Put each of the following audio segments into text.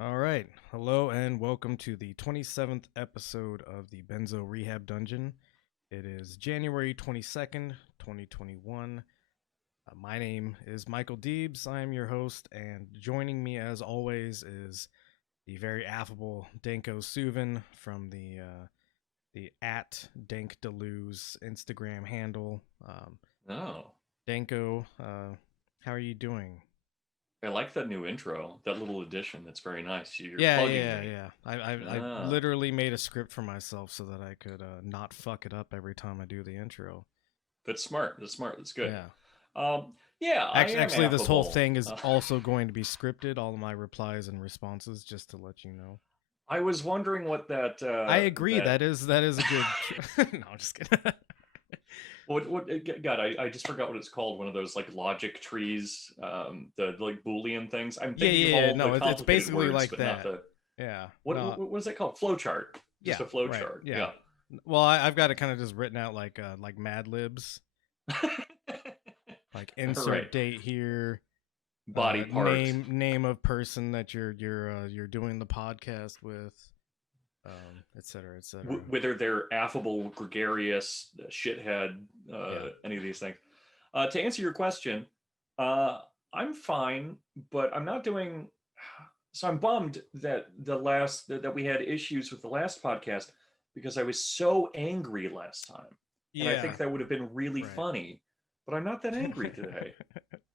All right. Hello and welcome to the 27th episode of the Benzo Rehab Dungeon. It is January 22nd, 2021. My name is Michael Deebs. I am your host, and joining me as always is the very affable Danko Suvin from the at Dank Deleuze Instagram handle. Danko, how are you doing? I like that new intro, that little addition. That's very nice. You're plugging me. Yeah. I literally made a script for myself so that I could not fuck it up every time I do the intro. That's smart. That's good. Yeah. Actually, this whole thing is also going to be scripted. All of my replies and responses, just to let you know. I was wondering what that. I agree. That is a good. No, I'm just kidding. What? God, I just forgot what it's called. One of those like logic trees, the like Boolean things. I'm thinking of all the complicated it's basically words, like but that. Not the. Yeah. What is that called? Flowchart. Just a flowchart. Yeah. Well, I've got it kind of just written out like Mad Libs. Like insert date here. Body part. Name of person that you're doing the podcast with. Et cetera, et cetera. Whether they're affable, gregarious, shithead, any of these things. To answer your question, I'm fine, but I'm not doing. So I'm bummed that that we had issues with the last podcast because I was so angry last time, and I think that would have been really funny. But I'm not that angry today.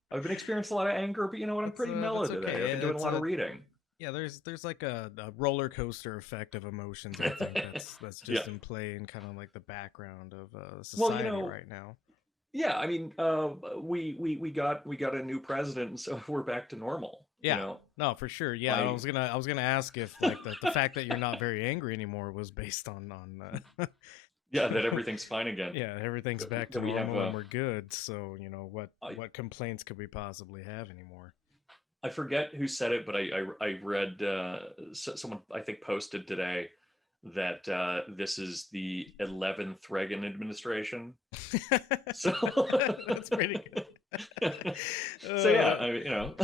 I've been experiencing a lot of anger, but you know what? I'm pretty mellow today. I've been doing a lot of reading. Yeah, there's like a roller coaster effect of emotions. I think that's just in play in kind of like the background of society right now. Yeah, I mean, we got a new president, and so we're back to normal. Yeah, you know? No, for sure. Yeah, I was gonna ask if like the fact that you're not very angry anymore was based on yeah, that everything's fine again. Yeah, everything's back to normal and we're good. So you know what complaints could we possibly have anymore? I forget who said it, but I read someone I think posted today that this is the 11th Reagan administration. So that's pretty good. So yeah, I mean, you know,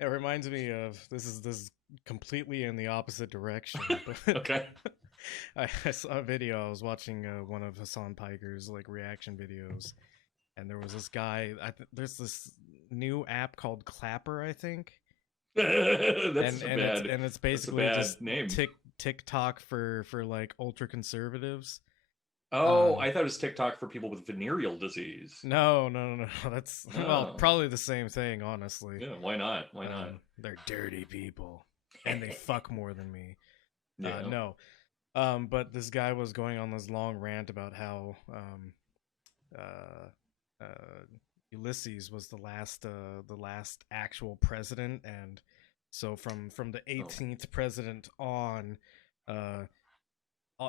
it reminds me of this is completely in the opposite direction. But okay. I saw a video. I was watching one of Hassan Piker's like reaction videos. And there was this guy. There's this new app called Clapper, I think. It's basically just name. TikTok for like ultra conservatives. Oh, I thought it was TikTok for people with venereal disease. No. That's well, probably the same thing, honestly. Yeah, why not? Why not? They're dirty people, and they fuck more than me. Yeah. No. But this guy was going on this long rant about how Ulysses was the last actual president, and so from the 18th president on,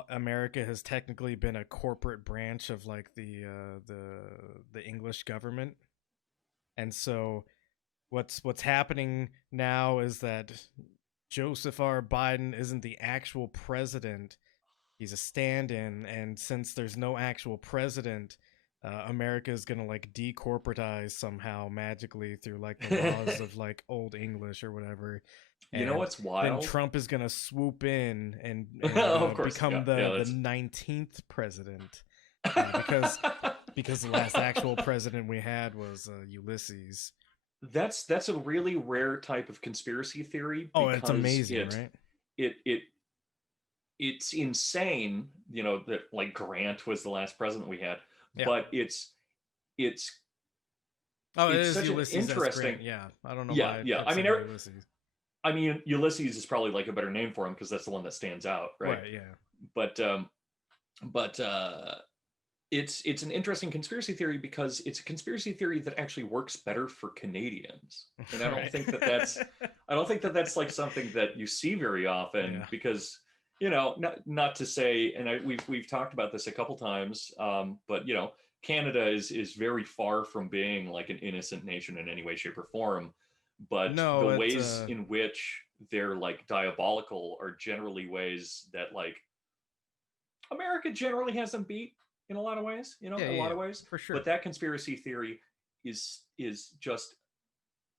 America has technically been a corporate branch of like the English government, and so what's happening now is that Joseph R. Biden isn't the actual president; he's a stand-in, and since there's no actual president, America is gonna like decorporatize somehow magically through like the laws of like Old English or whatever. And you know what's wild? Then Trump is gonna swoop in and become the 19th president because the last actual president we had was Ulysses. That's a really rare type of conspiracy theory. Oh, it's amazing, right? It's insane, you know, that like Grant was the last president we had. Yeah. But it's it is such Ulysses. Interesting. Yeah, I don't know. Yeah, yeah. I mean, Ulysses. I mean, Ulysses is probably like a better name for him because that's the one that stands out, right? Right. Yeah. But it's an interesting conspiracy theory because it's a conspiracy theory that actually works better for Canadians. And Right. I don't think that that's like something that you see very often Yeah. because not to say, and we've talked about this a couple times, but Canada is very far from being like an innocent nation in any way, shape, or form. But the No, it's ways in which they're like diabolical are generally ways that like America generally has them beat in a lot of ways, yeah, in a yeah, lot yeah, of ways. for sure. But that conspiracy theory is just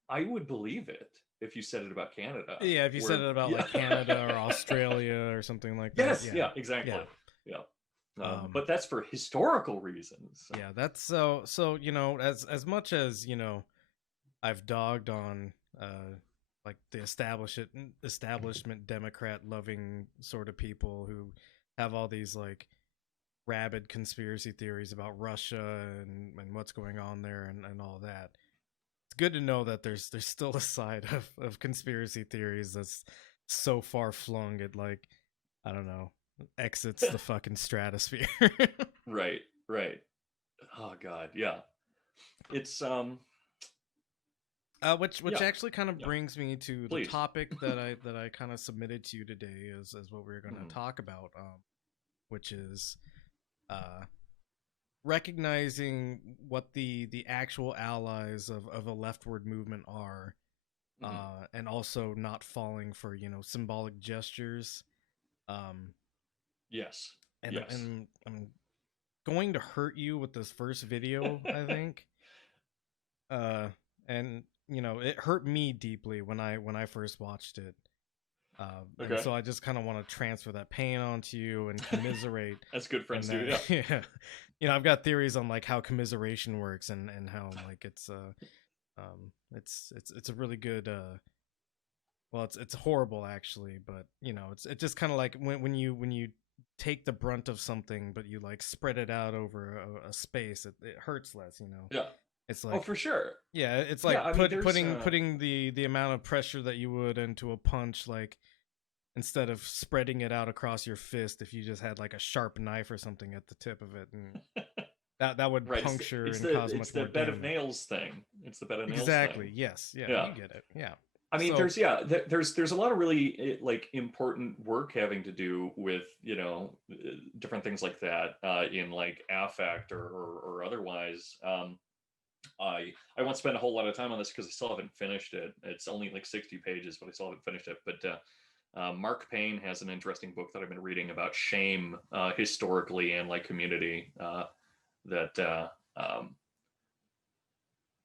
I would believe it if you said it about Canada. Yeah, if you said Where it about yeah. like Canada or Australia or something like that, Yes, yeah, yeah, exactly. yeah. Yeah. Um, But that's for historical reasons. yeah, that's so as much as I've dogged on like the establishment Democrat loving sort of people who have all these like rabid conspiracy theories about Russia and what's going on there and all that. It's good to know that there's still a side of conspiracy theories that's so far flung it like I don't know exits the fucking stratosphere. Right, right. Oh God, yeah. It's Which yeah, actually kind of yeah. brings me to the Please. topic that I kind of submitted to you today as what we are going to Mhm, talk about, which is uh, recognizing what the actual allies of a leftward movement are, mhm. and also not falling for symbolic gestures. Um, Yes, and yes. I'm going to hurt you with this first video, I think. Uh, and it hurt me deeply when I first watched it. And Okay. so I just kind of want to transfer that pain onto you and commiserate. As good friends And do, that, yeah. yeah, I've got theories on like how commiseration works and how like it's a really good well, it's horrible actually, but it's just kind of like when you take the brunt of something, but you like spread it out over a space, it hurts less. Yeah. It's Oh, like for sure. yeah, it's Yeah, like I mean, there's putting the amount of pressure that you would into a punch, like instead of spreading it out across your fist, if you just had like a sharp knife or something at the tip of it, and that would right. puncture and cause It's much the more bed of damage. nails thing. It's the bed of nails Exactly. thing. Yes. Yeah. Yeah. You get it. Yeah. I mean, So there's a lot of really like important work having to do with different things like that in like affect or otherwise. I won't spend a whole lot of time on this because I still haven't finished it. It's only like 60 pages, but I still haven't finished it. But Mark Payne has an interesting book that I've been reading about shame historically and like community. That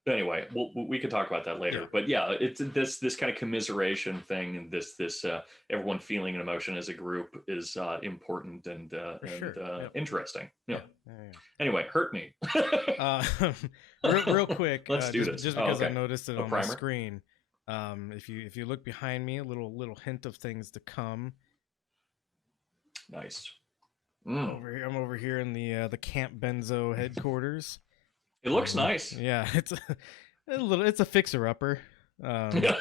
anyway, we can talk about that yeah, later. But yeah, it's this kind of commiseration thing, and this everyone feeling an emotion as a group is important for sure. Yep. interesting. Yeah. Yeah. Yeah. Anyway, hurt me. Yeah. Real quick, Let's do this. just Oh, because I okay. noticed it A on my primer. screen. If you look behind me, a little hint of things to come. Nice. Mm. I'm over here in the Camp Benzo headquarters. It looks nice. Yeah, it's a fixer upper. Um, Yeah.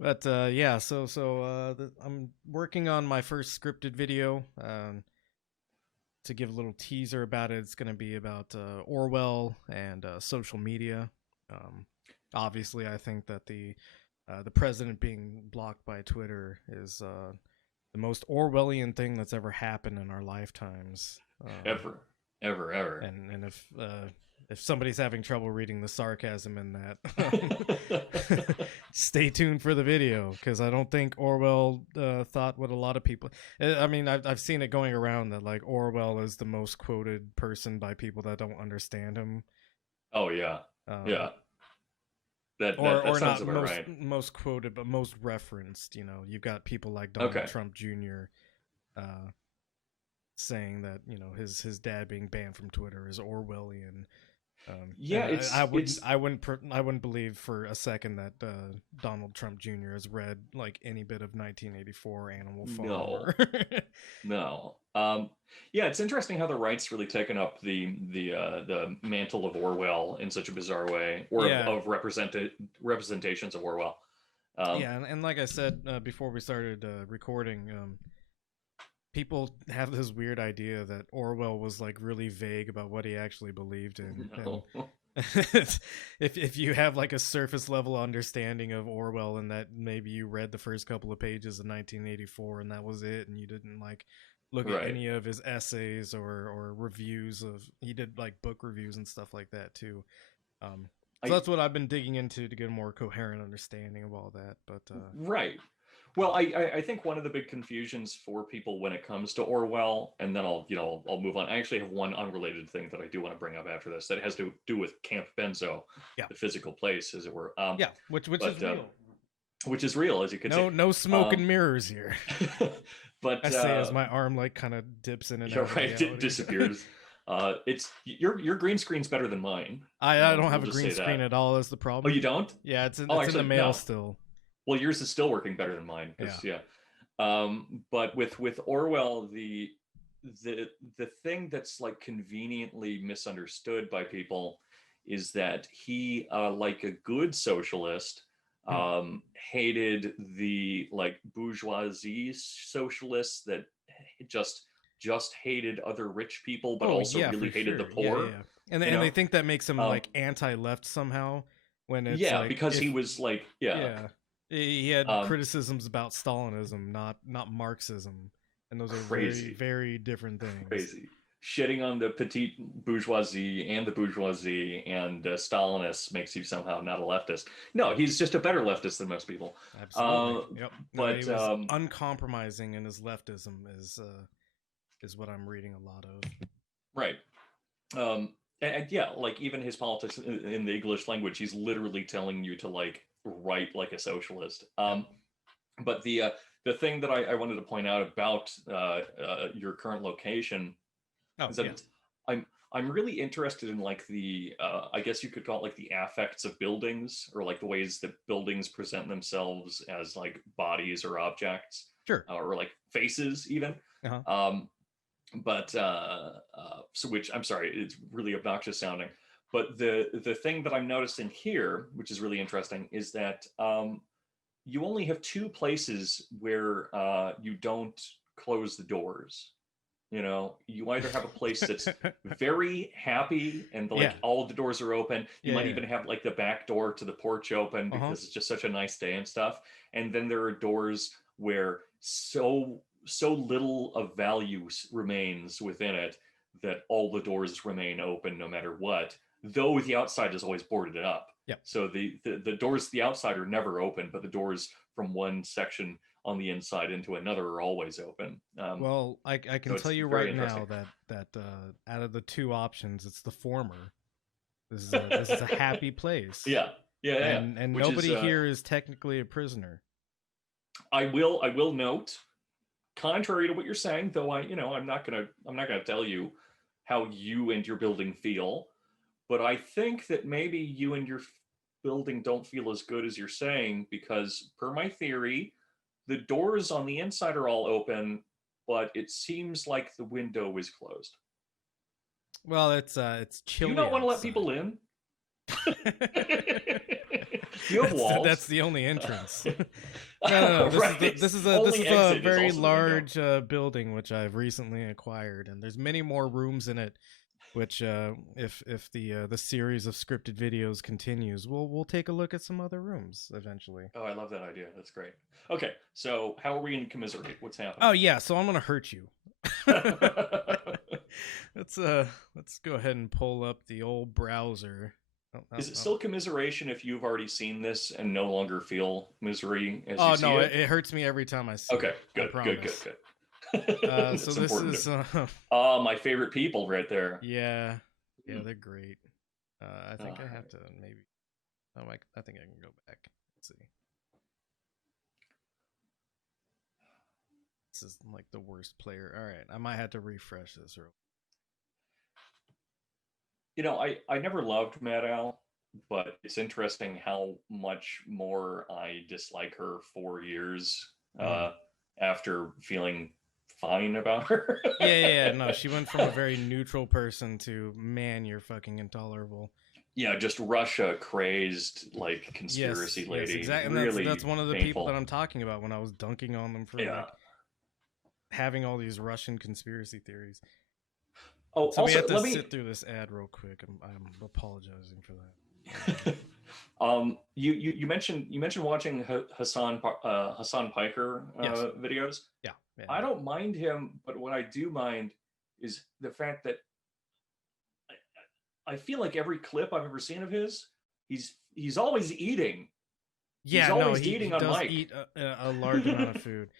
but yeah, I'm working on my first scripted video. To give a little teaser about it, it's going to be about Orwell and social media. Um, Obviously, I think that the president being blocked by Twitter is the most Orwellian thing that's ever happened in our lifetimes. Ever, ever, ever. And if somebody's having trouble reading the sarcasm in that, stay tuned for the video because I don't think Orwell thought what a lot of people. I mean, I've seen it going around that like Orwell is the most quoted person by people that don't understand him. Oh yeah, Um, yeah. That or that that or sounds not about right. most quoted, but most referenced. You've got people like Donald Okay. Trump Jr. Uh, saying that his dad being banned from Twitter is Orwellian. Yeah, And it's I wouldn't believe for a second that Donald Trump Jr. has read like any bit of 1984 Animal Farm no, or no. Yeah, it's interesting how the right's really taken up the mantle of Orwell in such a bizarre way, or yeah, of representations of Orwell. Um, yeah, and like I said before we started recording, people have this weird idea that Orwell was like really vague about what he actually believed in, and No. if you have like a surface level understanding of Orwell and that maybe you read the first couple of pages of 1984 and that was it, and you didn't like look at Right. any of his essays or reviews of, he did like book reviews and stuff like that too. So I that's what I've been digging into to get a more coherent understanding of all that. But Right. Well, I think one of the big confusions for people when it comes to Orwell, and then I'll move on. I actually have one unrelated thing that I do want to bring up after this that has to do with Camp Benzo, yeah, the physical place, as it were. yeah, which is But real. which is real, as you could see. No smoke and Um, mirrors here. but I say as my arm like kind of dips in and you're out of right, it reality. disappears. It's your green screen's better than mine. I don't have We'll a just green say screen that. at all. Is the Oh, problem? you don't? Yeah, it's in, Oh, it's in the actually, mail no. still. Well, yours is still working better than mine Yeah. because yeah. But with Orwell, the thing that's like conveniently misunderstood by people is that he, like a good socialist, Hmm. hated the like bourgeoisie socialists that just just hated other rich people, but Oh also yeah, really for hated the sure. Yeah, yeah, poor. yeah. You And they know, think that makes him um, like anti-left somehow. When it's yeah, like, because he if, was like, yeah, yeah, he had um, criticisms about Stalinism, not Marxism, and those are very crazy. very different things. Crazy. Shitting on the petite bourgeoisie and Stalinists makes you somehow not a leftist. No, he's just a better leftist than most people. Absolutely. Uh, Yep. No, he but was uncompromising in his leftism, is what I'm reading a lot of. right. And yeah, like even his politics in the English language, he's literally telling you to like write like a socialist. Yep. But the thing that I wanted to point out about your current location Oh is that yeah. I'm really interested in like the I guess you could call it like the affects of buildings, or like the ways that buildings present themselves as like bodies or objects, Sure. or like faces even. Uh-huh. Um, but so which I'm sorry, it's really obnoxious sounding. But the thing that I'm noticing here, which is really interesting, is that you only have two places where you don't close the doors. You know, you either have a place that's very happy and Yeah. like all of the doors are open. You Yeah. might Yeah. even have like the back door to the porch open Uh-huh. because it's just such a nice day and stuff. And then there are doors where so little of value remains within it that all the doors remain open no matter what, though the outside is always boarded up. Yeah. So the doors the outside are never open, but the doors from one section on the inside into another are always open. Well, I can So tell it's you very right interesting. now that out of the two options, it's the former. This is a happy place, Yeah, yeah, yeah. Yeah. and Which is nobody here is technically a prisoner. I will note, contrary to what you're saying, though I'm not gonna tell you how you and your building feel, but I think that maybe you and your building don't feel as good as you're saying because, per my theory, the doors on the inside are all open, but it seems like the window is closed. Well, it's Do you chilly not want to let outside. people in? Do you have That's walls? the only entrance. No. Right. This Only is a exit is very also the window. large building which I've recently acquired, and there's many more rooms in it. Which, if the series of scripted videos continues, we'll take a look at some other rooms eventually. Oh, I love that idea. That's great. Okay, so how are we going to commiserate? What's Oh happening? yeah, so I'm gonna hurt you. let's go ahead and pull up the old browser. Is it still commiseration if you've already seen this and no longer feel misery as you Oh see no, it? it hurts me every time I see Okay, it. I good, good, good, promise. good. So That's this important. is Oh, my favorite people right there. yeah, Hmm. they're great. I All think I have right. to maybe. Oh, I think I can go back. Let's see. This is like the worst player. All right, I might have to refresh this. I never loved Mad Al, but it's interesting how much more I dislike her 4 years Mm. after feeling fine about her. Yeah. No, she went from a very neutral person to, man, you're fucking intolerable. Yeah, just Russia crazed like Yes, conspiracy yes, lady. exactly, and that's Really one of the people that painful. I'm talking about when I was dunking on them for Yeah. like having all these Russian conspiracy theories. Oh, So we also, have to let me. sit through this ad real quick. I'm apologizing for that. You mentioned watching Hassan Piker Yes. videos. Yeah. I don't mind him, but what I do mind is the fact that I feel like every clip I've ever seen of his, he's always eating. Yeah, he's always he eating on does mic. eat a large amount of food.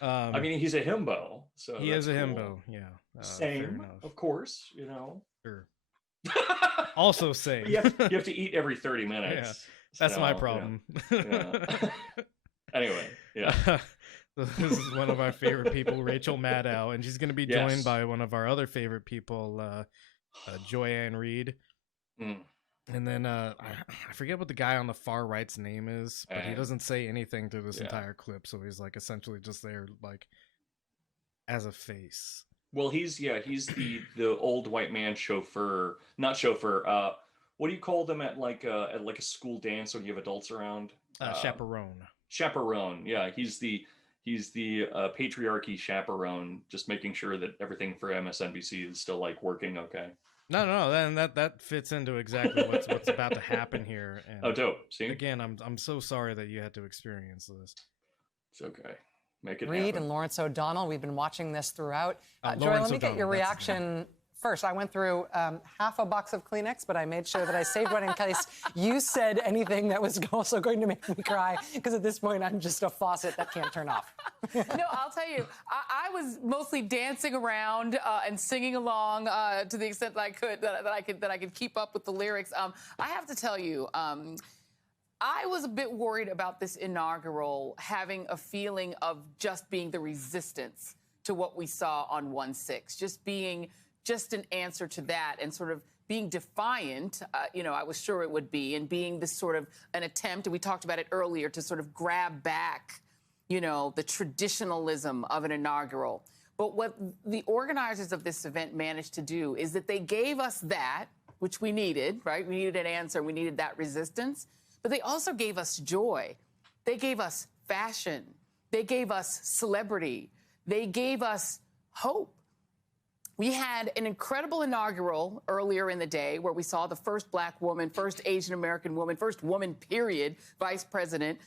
I mean, he's a himbo, so he that's is a cool. himbo. Yeah, same, of course. You know. Sure. Also same. you have to eat every 30 minutes. Yeah, that's my problem. Yeah. Anyway, yeah. This is one of our favorite people, Rachel Maddow, and she's going to be joined by one of our other favorite people, Joyanne Reed. And then I forget what the guy on the far right's name is, but he doesn't say anything through this entire clip, so he's like essentially just there like as a face. Well, he's the old white man chauffeur, not chauffeur. What do you call them at like a school dance when you have adults around? Chaperone. Chaperone. Yeah, he's the patriarchy chaperone, just making sure that everything for MSNBC is still like working okay. No, then that fits into exactly what's about to happen here. And oh, dope. See, again, I'm so sorry that you had to experience this. It's okay. Make it Reed happen. and Lawrence O'Donnell. We've been watching this throughout. Joy, let me get your reaction first. I went through half a box of Kleenex, but I made sure that I saved one in case you said anything that was also going to make me cry, because at this point I'm just a faucet that can't turn off. No, I'll tell you, I was mostly dancing around and singing along to the extent that I could, that I could keep up with the lyrics. I have to tell you, I was a bit worried about this inaugural having a feeling of just being the resistance to what we saw on 1/6, just being just an answer to that and sort of being defiant, I was sure it would be, and being this sort of an attempt, and we talked about it earlier, to sort of grab back, the traditionalism of an inaugural. But what the organizers of this event managed to do is that they gave us that, which we needed, right? We needed an answer. We needed that resistance. But they also gave us joy. They gave us fashion. They gave us celebrity. They gave us hope. We had an incredible inaugural earlier in the day where we saw the first Black woman, first Asian American woman, first woman, period, vice president,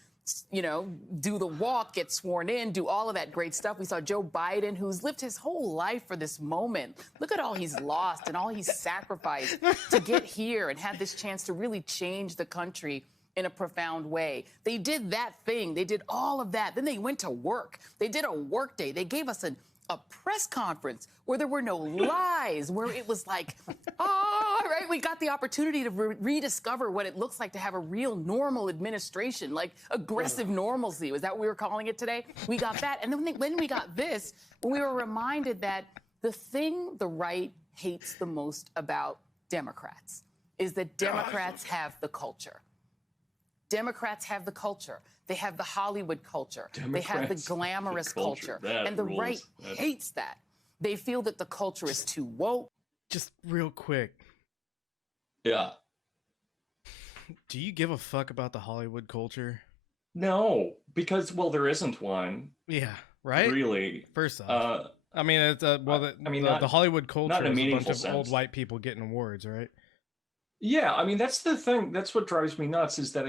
do the walk, get sworn in, do all of that great stuff. We saw Joe Biden, who's lived his whole life for this moment. Look at all he's lost and all he's sacrificed to get here and have this chance to really change the country in a profound way. They did that thing. They did all of that. Then they went to work. They did a work day. They gave us a press conference where there were no lies, where it was like, right? We got the opportunity to rediscover what it looks like to have a real normal administration, like aggressive normalcy. Was that what we were calling it today? We got that. And then when we got this, when we were reminded that the thing the right hates the most about Democrats is that Democrats have the culture. Democrats have the culture. They have the Hollywood culture. They have the glamorous culture. And the right hates that. They feel that the culture is too woke. Just real quick. Yeah. Do you give a fuck about the Hollywood culture? No, because, well, there isn't one. Yeah, right? Really. First off. I mean, it's the Hollywood culture is a bunch of old white people getting awards, right? Yeah, I mean, that's the thing. That's what drives me nuts, is that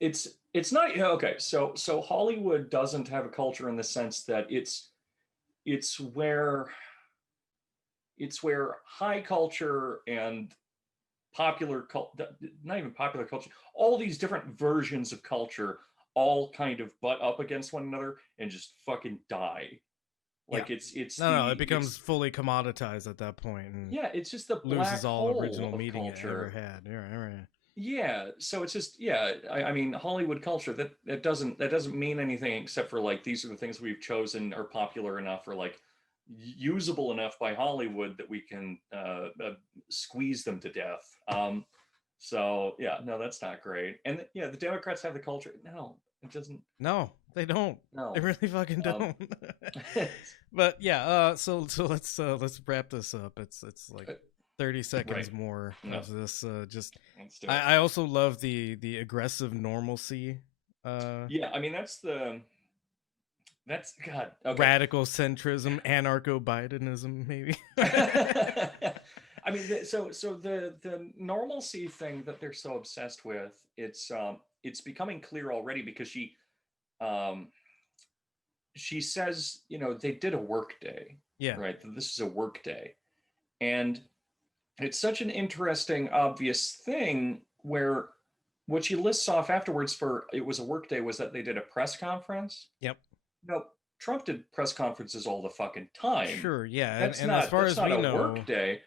it's not okay. So Hollywood doesn't have a culture in the sense that it's where high culture and popular culture, not even popular culture, all these different versions of culture all kind of butt up against one another and just fucking die. Like it becomes fully commoditized at that point, and it's just the loses all hole original meaning it culture ever had. Right. Yeah, so it's just I mean, Hollywood culture that doesn't mean anything except for like these are the things we've chosen are popular enough or like usable enough by Hollywood that we can squeeze them to death. So yeah, no, that's not great. And the Democrats have the culture. No, it doesn't. No, they don't. No, they really fucking don't. But yeah, so let's wrap this up. It's like 30 seconds more of this. I also love the aggressive normalcy. Yeah, I mean That's God. Okay. Radical centrism, anarcho-Bidenism, maybe. I mean, so the normalcy thing that they're so obsessed with, it's becoming clear already because she says, they did a work day, Yeah. right? This is a work day, and it's such an interesting, obvious thing where what she lists off afterwards for it was a work day was that they did a press conference. Yep. No, Trump did press conferences all the fucking time. Sure, yeah, That's and not as far that's as not we a know, work day.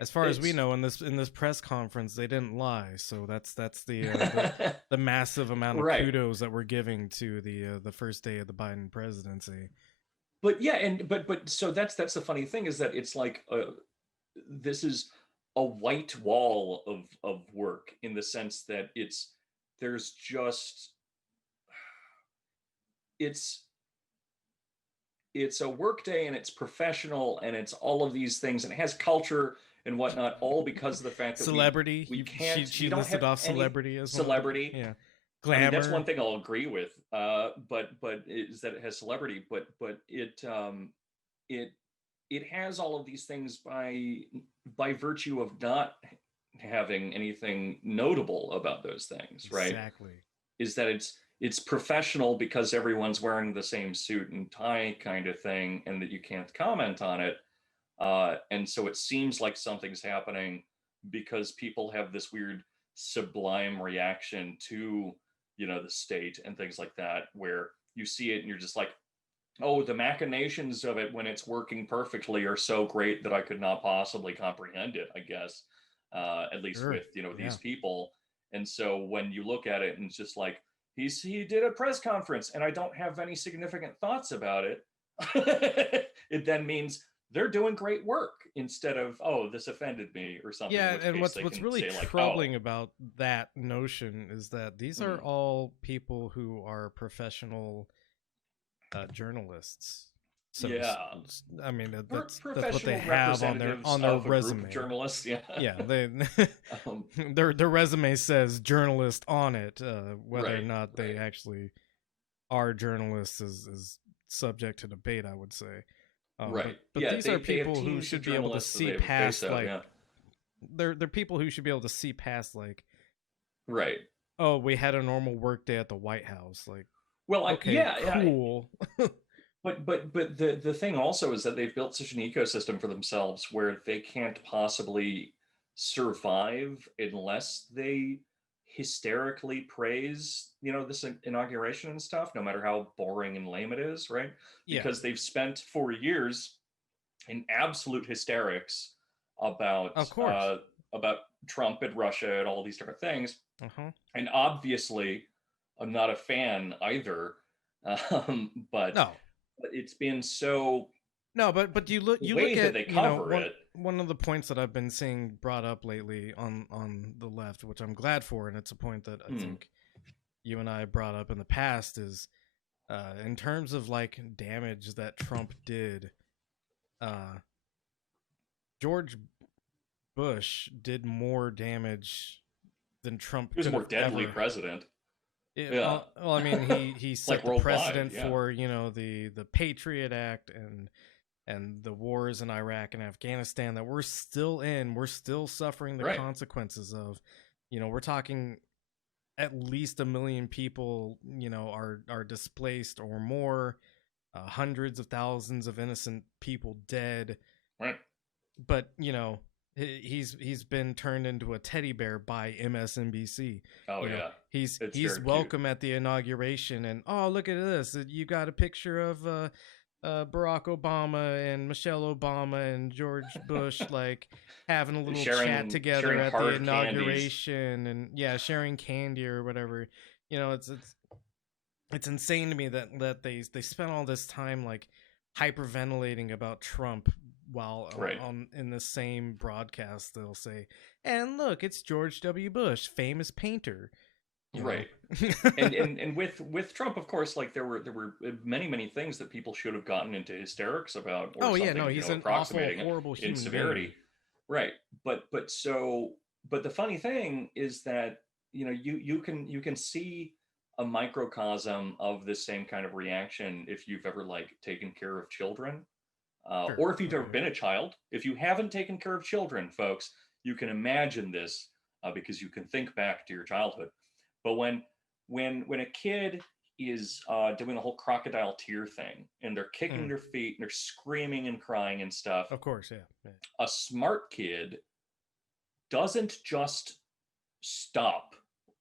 as far as we know, in this press conference, they didn't lie. So that's the massive amount of Right. kudos that we're giving to the first day of the Biden presidency. But yeah, and but so that's the funny thing is that it's like this is a white wall of work in the sense that there's just it's a work day and it's professional and it's all of these things and it has culture and whatnot, all because of the fact that Celebrity. we can't. She we don't listed have off celebrity as celebrity. Yeah. I mean, Glamour. that's one thing I'll agree with. But is that it has celebrity, but it has all of these things by virtue of not having anything notable about those things, right? Exactly. Is that it's professional because everyone's wearing the same suit and tie kind of thing, and that you can't comment on it. And so it seems like something's happening because people have this weird sublime reaction to, the state and things like that, where you see it and you're just like, oh, the machinations of it when it's working perfectly are so great that I could not possibly comprehend it, I guess, at least Sure. with, these people. And so when you look at it and it's just like, he did a press conference and I don't have any significant thoughts about it, it then means they're doing great work instead of, oh, this offended me or something. Yeah, and what's really troubling about that notion is that these are all people who are professional journalists. So yeah, I mean that's what they have on their resume. Journalists, yeah, yeah, their resume says journalist on it. Whether or not they actually are journalists is subject to debate, I would say. Right. But these are people who should be able to see past they're people who should be able to see past right. Oh, we had a normal work day at the White House. Well, okay, cool. But the thing also is that they've built such an ecosystem for themselves where they can't possibly survive unless they hysterically praise, this inauguration and stuff, no matter how boring and lame it is, right? Because they've spent 4 years in absolute hysterics about, of course, about Trump and Russia and all these different things. And obviously, I'm not a fan either. But no. It's been so. No, but you look at they cover it. One of the points that I've been seeing brought up lately on the left, which I'm glad for, and it's a point that I think you and I brought up in the past, is in terms of damage that Trump did. George Bush did more damage than Trump. He was a more deadly president. Well, I mean, he set the precedent for the Patriot Act and the wars in Iraq and Afghanistan that we're still in. We're still suffering the consequences of. We're talking at least 1 million people. Are displaced or more. Hundreds of thousands of innocent people dead. Right. But he's been turned into a teddy bear by MSNBC. Oh yeah, he's welcome at the inauguration, and oh, look at this! You got a picture of Barack Obama and Michelle Obama and George Bush having a little chat together at the inauguration, and sharing candy or whatever. It's insane to me that they spent all this time hyperventilating about Trump. While in the same broadcast, they'll say, "And look, it's George W. Bush, famous painter." Right. and with Trump, of course, there were many things that people should have gotten into hysterics about. Or he's an awful, horrible human in severity. Being. Right. But the funny thing is that you can see a microcosm of the same kind of reaction if you've ever like taken care of children, Sure. or if you've ever Okay. been a child. If you haven't taken care of children, folks, you can imagine this because you can think back to your childhood. But when a kid is doing the whole crocodile tear thing and they're kicking their feet and they're screaming and crying and stuff, Of course, yeah. a smart kid doesn't just stop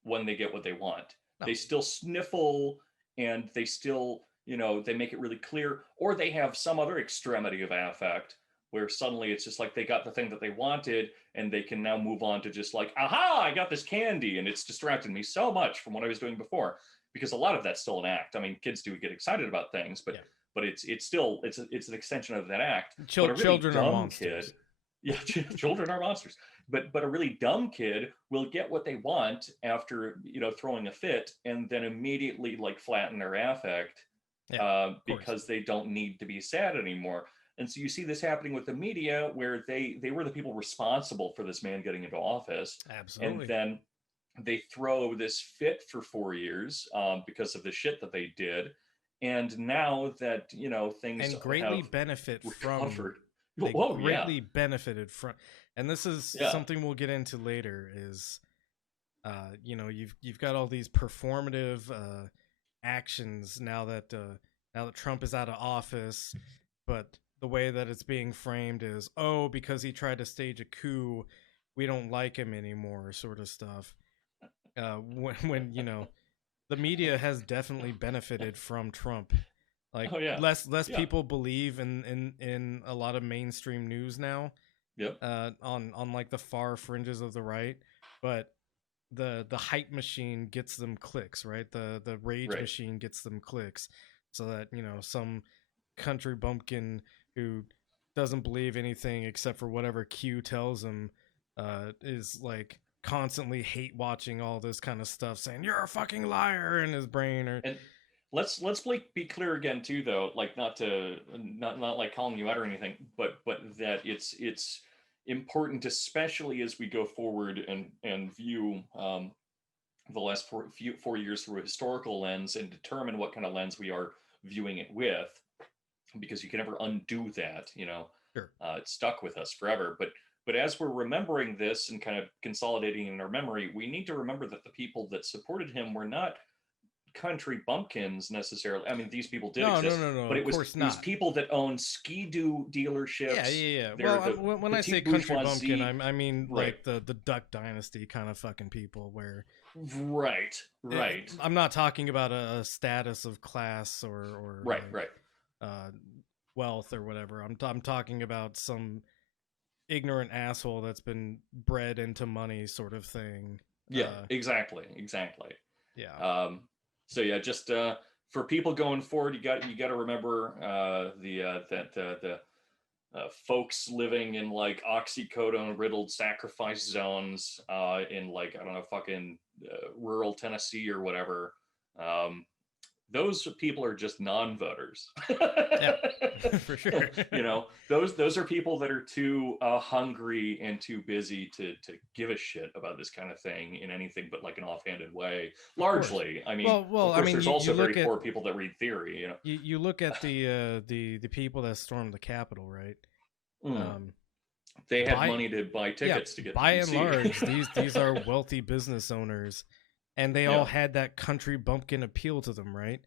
when they get what they want. No. They still sniffle and they still, they make it really clear, or they have some other extremity of affect where suddenly it's just like they got the thing that they wanted and they can now move on to just like, aha, I got this candy and it's distracted me so much from what I was doing before. Because a lot of that's still an act. I mean, kids do get excited about things, but it's still it's an extension of that act. But a really Children are dumb monsters. kid, children are monsters. But a really dumb kid will get what they want after throwing a fit, and then immediately like flatten their affect because they don't need to be sad anymore. And so you see this happening with the media, where they were the people responsible for this man getting into office. Absolutely. And then they throw this fit for 4 years because of the shit that they did. And now that, things and greatly have benefit recovered. from they Oh, greatly benefited from, and this is something we'll get into later, is you've got all these performative actions now that Trump is out of office, but the way that it's being framed is, oh, because he tried to stage a coup, we don't like him anymore, sort of stuff. When the media has definitely benefited from Trump. Like less people believe in a lot of mainstream news now. Yep. On like the far fringes of the right, but the hype machine gets them clicks, right? The rage machine gets them clicks, so that some country bumpkin who doesn't believe anything except for whatever Q tells him is like constantly hate watching all this kind of stuff, saying you're a fucking liar in his brain. Or and let's be clear again too, though, like not like calling you out or anything, but that it's important, especially as we go forward and view the last 4 years through a historical lens and determine what kind of lens we are viewing it with, because you can never undo that. Sure. It's stuck with us forever. But as we're remembering this and kind of consolidating in our memory, we need to remember that the people that supported him were not country bumpkins necessarily. I mean, these people did exist, no, but it was not. People that owned ski-doo dealerships. Yeah. Well, when I say country bumpkin, I mean like the Duck Dynasty kind of fucking people, where right. I'm not talking about a status of class or wealth or whatever. I'm talking about some ignorant asshole that's been bred into money, sort of thing. Yeah, exactly. Yeah. So yeah, just for people going forward, you got to remember the folks living in like oxycodone riddled sacrifice zones in like, I don't know, fucking rural Tennessee or whatever. Those people are just non-voters. Yeah, for sure. Those are people that are too hungry and too busy to give a shit about this kind of thing in anything but like an offhanded way. Largely, I mean, well, of course, I mean, there's you also look very at, poor people that read theory. You look at the people that stormed the Capitol, right? They had money to buy tickets to get. By and large, these are wealthy business owners, and they all had that country bumpkin appeal to them, right?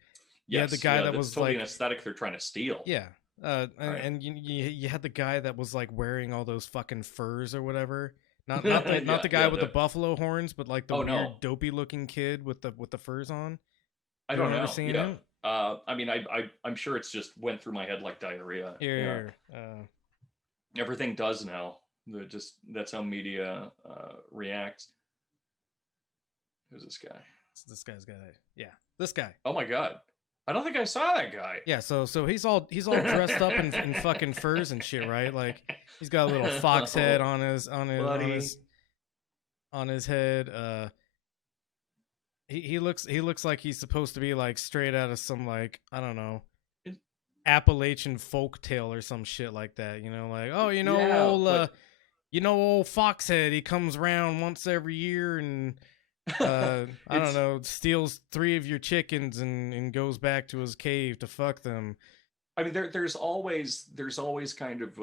Yes, the guy that was totally like an aesthetic they're trying to steal. Yeah, and you had the guy that was like wearing all those fucking furs or whatever. Not the guy with the buffalo horns, but like the weird dopey looking kid with the furs on. I don't know. Seen him? I mean, I'm sure it's just went through my head like diarrhea. Everything does now. That's how media reacts. Who's this guy? This guy's got this guy. Oh my god. I don't think I saw that guy. Yeah, so he's all dressed up in fucking furs and shit, right? Like he's got a little fox head on his head. He looks like he's supposed to be like straight out of some, like, I don't know, Appalachian folk tale or some shit like that. Like, oh, old Foxhead, he comes around once every year and I don't know, steals 3 of your chickens and goes back to his cave to fuck them. I mean, there's always kind of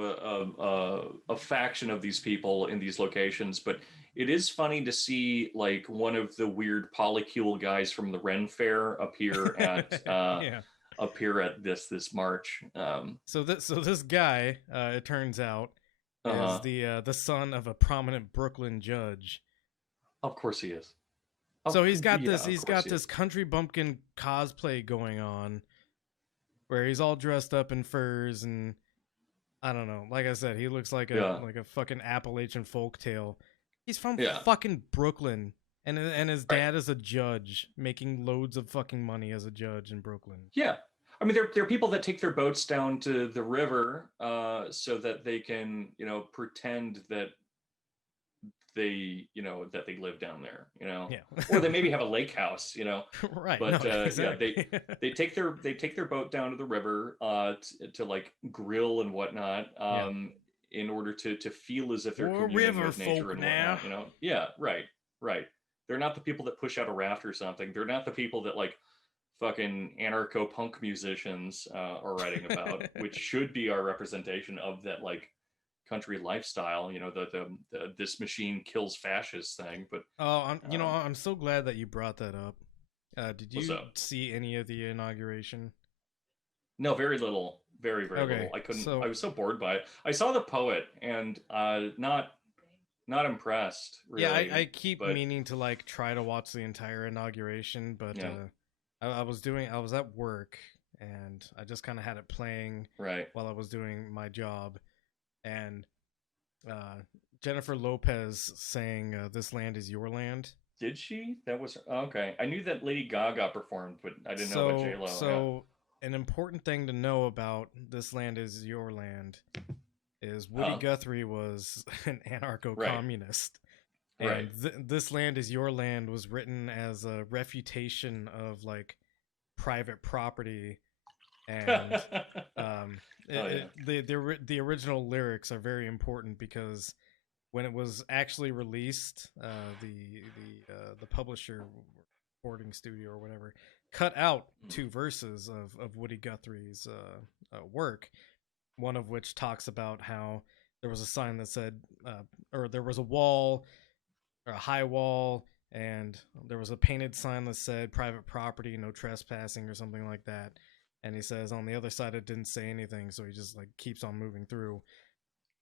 a faction of these people in these locations, but it is funny to see like one of the weird polycule guys from the Ren Fair appear at Yeah. this march. So this guy, it turns out, Uh-huh. is the son of a prominent Brooklyn judge. Of course he is. So he's got Yeah, this of he's course got he this is. country bumpkin cosplay going on, where he's all dressed up in furs and I don't know. Like I said, he looks like Yeah. a fucking Appalachian folktale. He's from Yeah. fucking Brooklyn, and his Right. dad is a judge, making loads of fucking money as a judge in Brooklyn. Yeah. I mean, there are people that take their boats down to the river so that they can, pretend that they live down there, Yeah. or they maybe have a lake house, Right. But no, yeah, exactly. they take their boat down to the river to like grill and whatnot, Yeah. in order to feel as if they're We're communing river with nature folk and now. whatnot, Yeah, right. They're not the people that push out a raft or something. They're not the people that like fucking anarcho punk musicians are writing about, which should be our representation of that like country lifestyle, the this machine kills fascists thing. But I'm so glad that you brought that up. Did what's you up? see any of the inauguration? No, very little, very Okay, little. I couldn't. so- I was so bored by it. I saw the poet and not impressed. Really. Yeah, I keep but, meaning to like try to watch the entire inauguration, but Yeah. I was at work and I just kind of had it playing Right. while I was doing my job, and Jennifer Lopez saying "This land is your land." Did she? That was okay. I knew that Lady Gaga performed, but I didn't know about J Lo. So an important thing to know about "This Land Is Your Land" is Woody Guthrie was an anarcho-communist. Right. And "This Land Is Your Land" was written as a refutation of like private property, and the original lyrics are very important because when it was actually released, the publisher, recording studio or whatever, cut out 2 verses of Woody Guthrie's work, one of which talks about how there was a sign that said, or there was a wall, or a high wall, and there was a painted sign that said private property, no trespassing, or something like that. And he says on the other side it didn't say anything, so he just like keeps on moving through.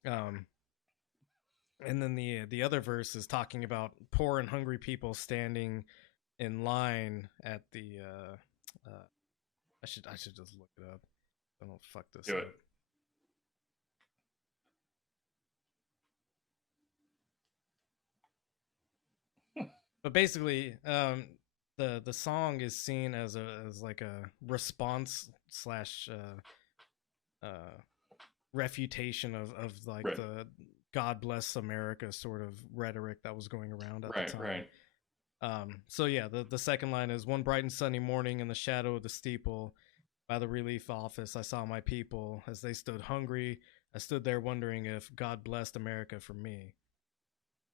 And then the other verse is talking about poor and hungry people standing in line at the I should just look it up. I don't fuck this Do up. it. But basically, the song is seen as like a response slash refutation of like Right. the "God bless America" sort of rhetoric that was going around at the time. Right. So yeah, the second line is, "One bright and sunny morning in the shadow of the steeple by the relief office, I saw my people as they stood hungry. I stood there wondering if God blessed America for me."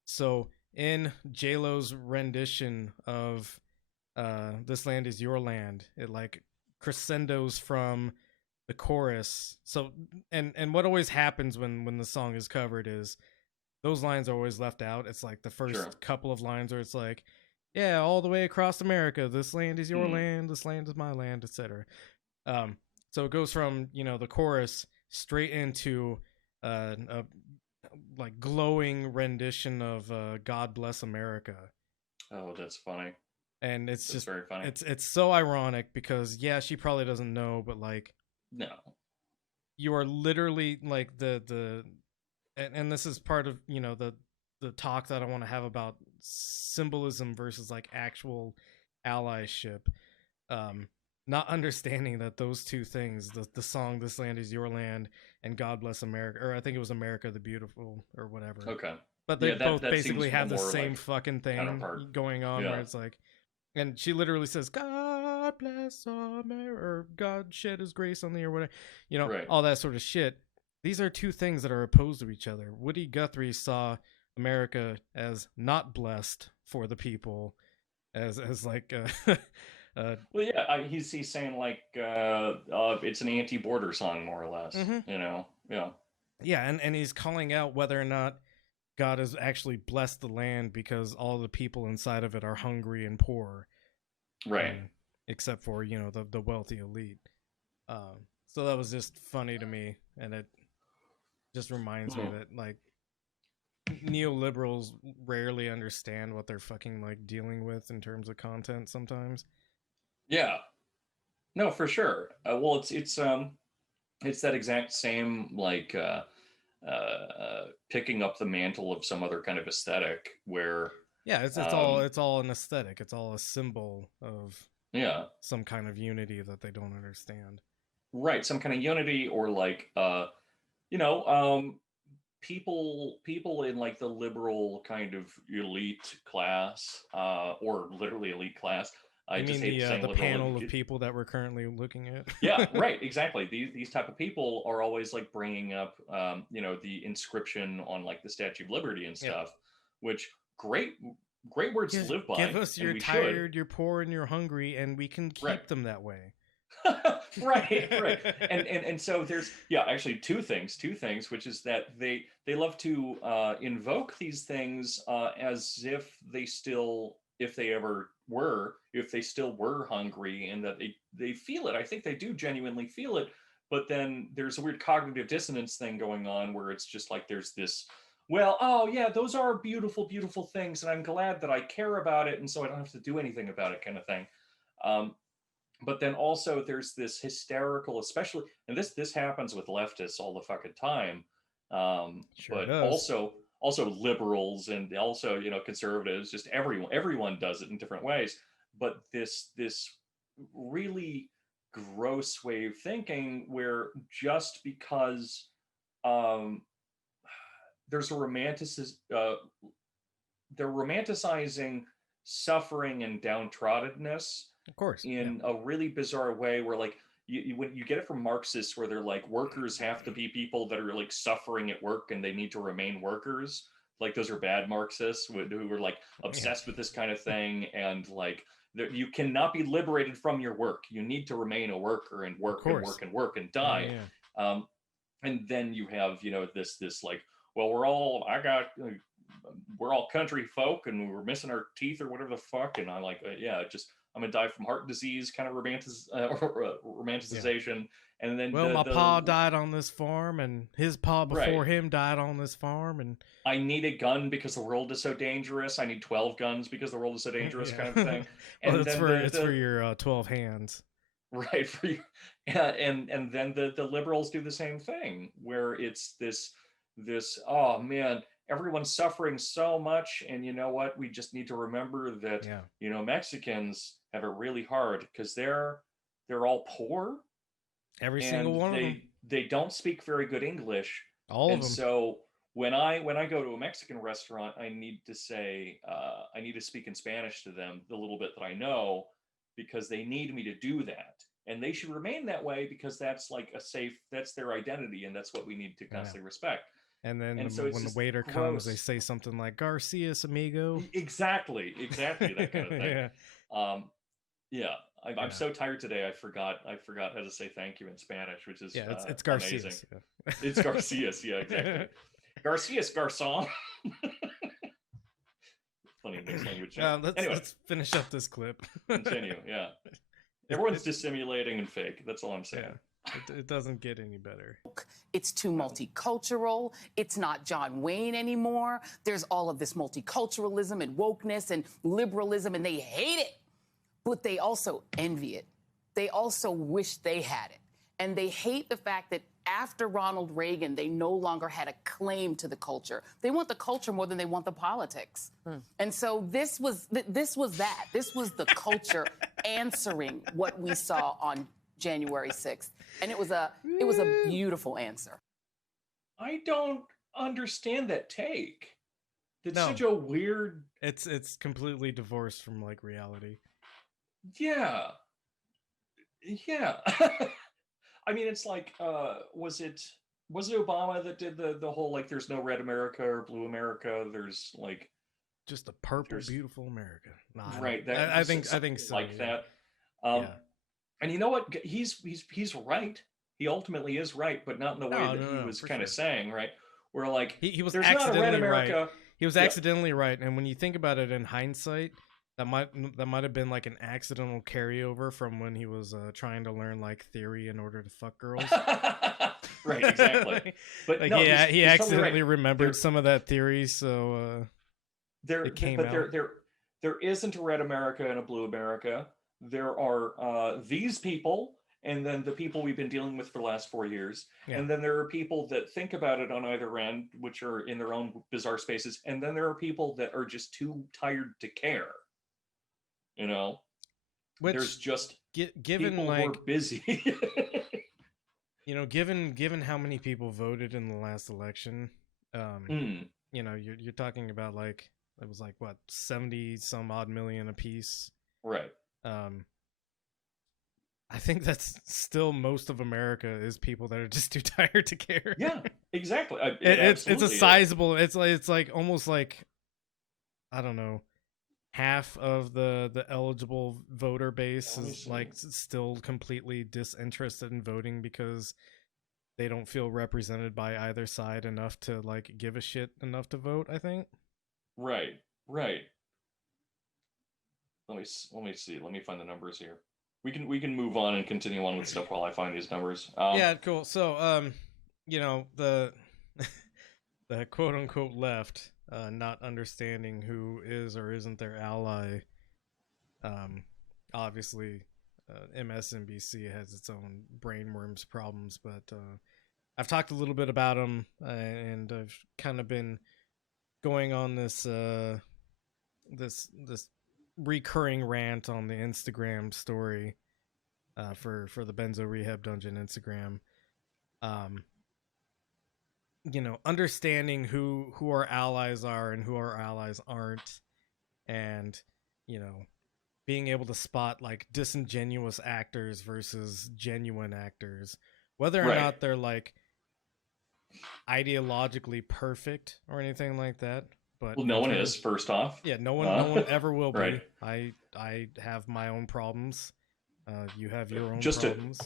So in J-Lo's rendition of "This Land Is Your Land," it like crescendos from the chorus. So and what always happens when the song is covered is those lines are always left out. It's like the first Sure. couple of lines where it's like, yeah, all the way across America, this land is your land, this land is my land, etc. So it goes from, the chorus straight into a like glowing rendition of "God Bless America." Oh, that's funny. And it's That's just very funny. it's so ironic because yeah, she probably doesn't know, but like No. you are literally like and this is part of the talk that I want to have about symbolism versus like actual allyship. Not understanding that those two things, the song "This Land Is Your Land" and "God Bless America," or I think it was "America the Beautiful" or whatever. Okay. But they Yeah, that both basically seems have the more same like fucking thing counterpart. going on, Yeah. where it's like, and she literally says, "God bless America," or "God shed His grace on thee," or whatever, Right. all that sort of shit. These are two things that are opposed to each other. Woody Guthrie saw America as not blessed for the people, as like Well, yeah, he's saying like it's an anti-border song, more or less. Mhm. You know, yeah, yeah, and he's calling out whether or not God has actually blessed the land because all the people inside of it are hungry and poor, right. except for the wealthy elite. So that was just funny to me, and it just reminds me Mhm. that like neoliberals rarely understand what they're fucking like dealing with in terms of content sometimes. Yeah, no, for sure. Well, it's that exact same like picking up the mantle of some other kind of aesthetic where Yeah, it's all an aesthetic. It's all a symbol of yeah, some kind of unity that they don't understand. right, some kind of unity or like you know people in like the liberal kind of elite class or literally elite class. I You just mean hate saying the liberal. panel of people that we're currently looking at? Yeah, right, exactly. These type of people are always like bringing up the inscription on like the Statue of Liberty and Yeah. stuff, which great words to live Give by, us and you're we should. tired, you're poor, and you're hungry, and we can Right. keep them that way. Right. And so there's actually two things, which is that they love to invoke these things as if they still, if they still were hungry, and that they feel it. I think they do genuinely feel it, but then there's a weird cognitive dissonance thing going on where it's just like there's this, well, oh yeah, those are beautiful, beautiful things, and I'm glad that I care about it, and so I don't have to do anything about it, kind of thing. Um, but then also there's this hysterical, especially, and this happens with leftists all the fucking time, Sure but does. also liberals and also conservatives, just everyone does it in different ways. But this really gross way of thinking where just because um, there's a they're romanticizing suffering and downtroddenness Of course. Yeah. in a really bizarre way where like when you get it from Marxists where they're like workers have to be people that are like suffering at work and they need to remain workers, like those are bad Marxists who are like Yeah. obsessed with this kind of thing, and like you cannot be liberated from your work, you need to remain a worker and Of work and course. work and work and Yeah. die. Yeah. um, and then you have this like, well, we're all I got we're all country folk and we're missing our teeth or whatever the fuck, and I'm like yeah, just I'm gonna die from heart disease kind of Yeah. romanticization. And then Well, my pa died on this farm, and his pa right, before him died on this farm, and I need a gun because the world is so dangerous, I need 12 guns because the world is so dangerous, yeah. kind of thing. Well, And then it's for your 12 hands. right, for you. Yeah, and then the liberals do the same thing where it's this, oh man, everyone's suffering so much, and you know what, we just need to remember that Yeah. Mexicans have it really hard because they're all poor, Every single and one of them. they don't speak very good English. All of And them. so when I go to a Mexican restaurant, I need to say I need to speak in Spanish to them the little bit that I know, because they need me to do that, and they should remain that way because that's like that's their identity, and that's what we need to Yeah. constantly respect. And then And so it's when the just waiter comes, they gross. say something like "Garcias, amigo." Exactly that kind of thing. Yeah. Um, yeah, I'm Yeah. so tired today. I forgot how to say thank you in Spanish, which is Yeah. It's amazing. Garcias. It's Garcias, yeah, exactly. Garcias, garçon. Funny mixed language. Anyway, Let's finish up this clip. continue. Yeah, everyone's dissimulating and fake. That's all I'm saying. Yeah. It doesn't get any better. It's too multicultural. It's not John Wayne anymore. There's all of this multiculturalism and wokeness and liberalism, and they hate it. But they also envy it. They also wish they had it. And they hate the fact that after Ronald Reagan, they no longer had a claim to the culture. They want the culture more than they want the politics. And so this was that. This was the culture answering what we saw on January 6th. And it was a beautiful answer. I don't understand that take. It's No. such a weird. It's completely divorced from like reality. Yeah. I mean, it's like, was it Obama that did the whole like, there's no red America or blue America? There's like, just a purple, There's- beautiful America. Nah, right. I think so. Like yeah. that. And you know what? He's right. He ultimately is right, but not in the way that he was kind of saying, right? Where like he was there's not a red America. Right. He was accidentally right, and when you think about it in hindsight, that might have been like an accidental carryover from when he was trying to learn like theory in order to fuck girls. Right, exactly. But like, no, yeah, he accidentally totally right. remembered some of that theory, so it came out. There isn't a red America and a blue America. There are these people, and then the people we've been dealing with for the last 4 years. Yeah. And then there are people that think about it on either end, which are in their own bizarre spaces. And then there are people that are just too tired to care. You know, which, there's just given people like who are busy. You know, given how many people voted in the last election, you know, you're talking about like it was like what 70 some odd million apiece, right? I think that's still most of America is people that are just too tired to care. Yeah, exactly. It's a sizable. It's like almost like I don't know, half of the eligible voter base is like still completely disinterested in voting because they don't feel represented by either side enough to like give a shit enough to vote, I think. Right. Let me see. Let me find the numbers here. We can move on and continue on with stuff while I find these numbers. Yeah, cool. So you know, the quote unquote left not understanding who is or isn't their ally. Obviously, MSNBC has its own brainworms problems, but I've talked a little bit about them, and I've kind of been going on this this recurring rant on the Instagram story for the Benzo Rehab Dungeon Instagram. You know, understanding who our allies are and who our allies aren't, and you know, being able to spot like disingenuous actors versus genuine actors, whether or not they're like ideologically perfect or anything like that. But well, no one is, first off. Yeah, no one ever will be. I have my own problems. You have your own problems.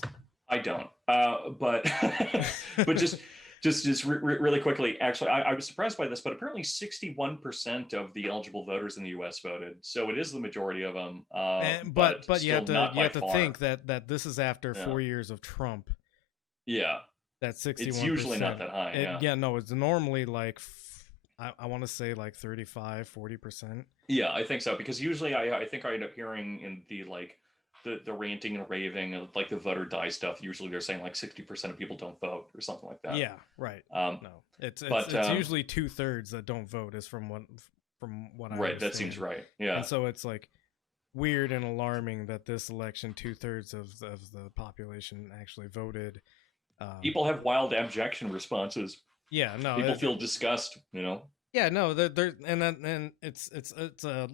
I don't. But but just really quickly, actually, I was surprised by this, but apparently 61% of the eligible voters in the U.S. voted, so it is the majority of them. But you have to think that this is after 4 years of Trump. Yeah, that's 61%. It's usually not that high. No, it's normally like I want to say like 35-40%. Yeah, I think so, because usually I think I end up hearing in the like the ranting and raving of like the vote or die stuff. Usually they're saying like 60% of people don't vote or something like that. Yeah, right. No, it's usually 2/3 that don't vote is from what I understand. That seems right. Yeah, and so it's like weird and alarming that this election 2/3 of the population actually voted. People have wild abjection responses. Yeah, no, people feel disgust. You know. Yeah, no, they're and it's a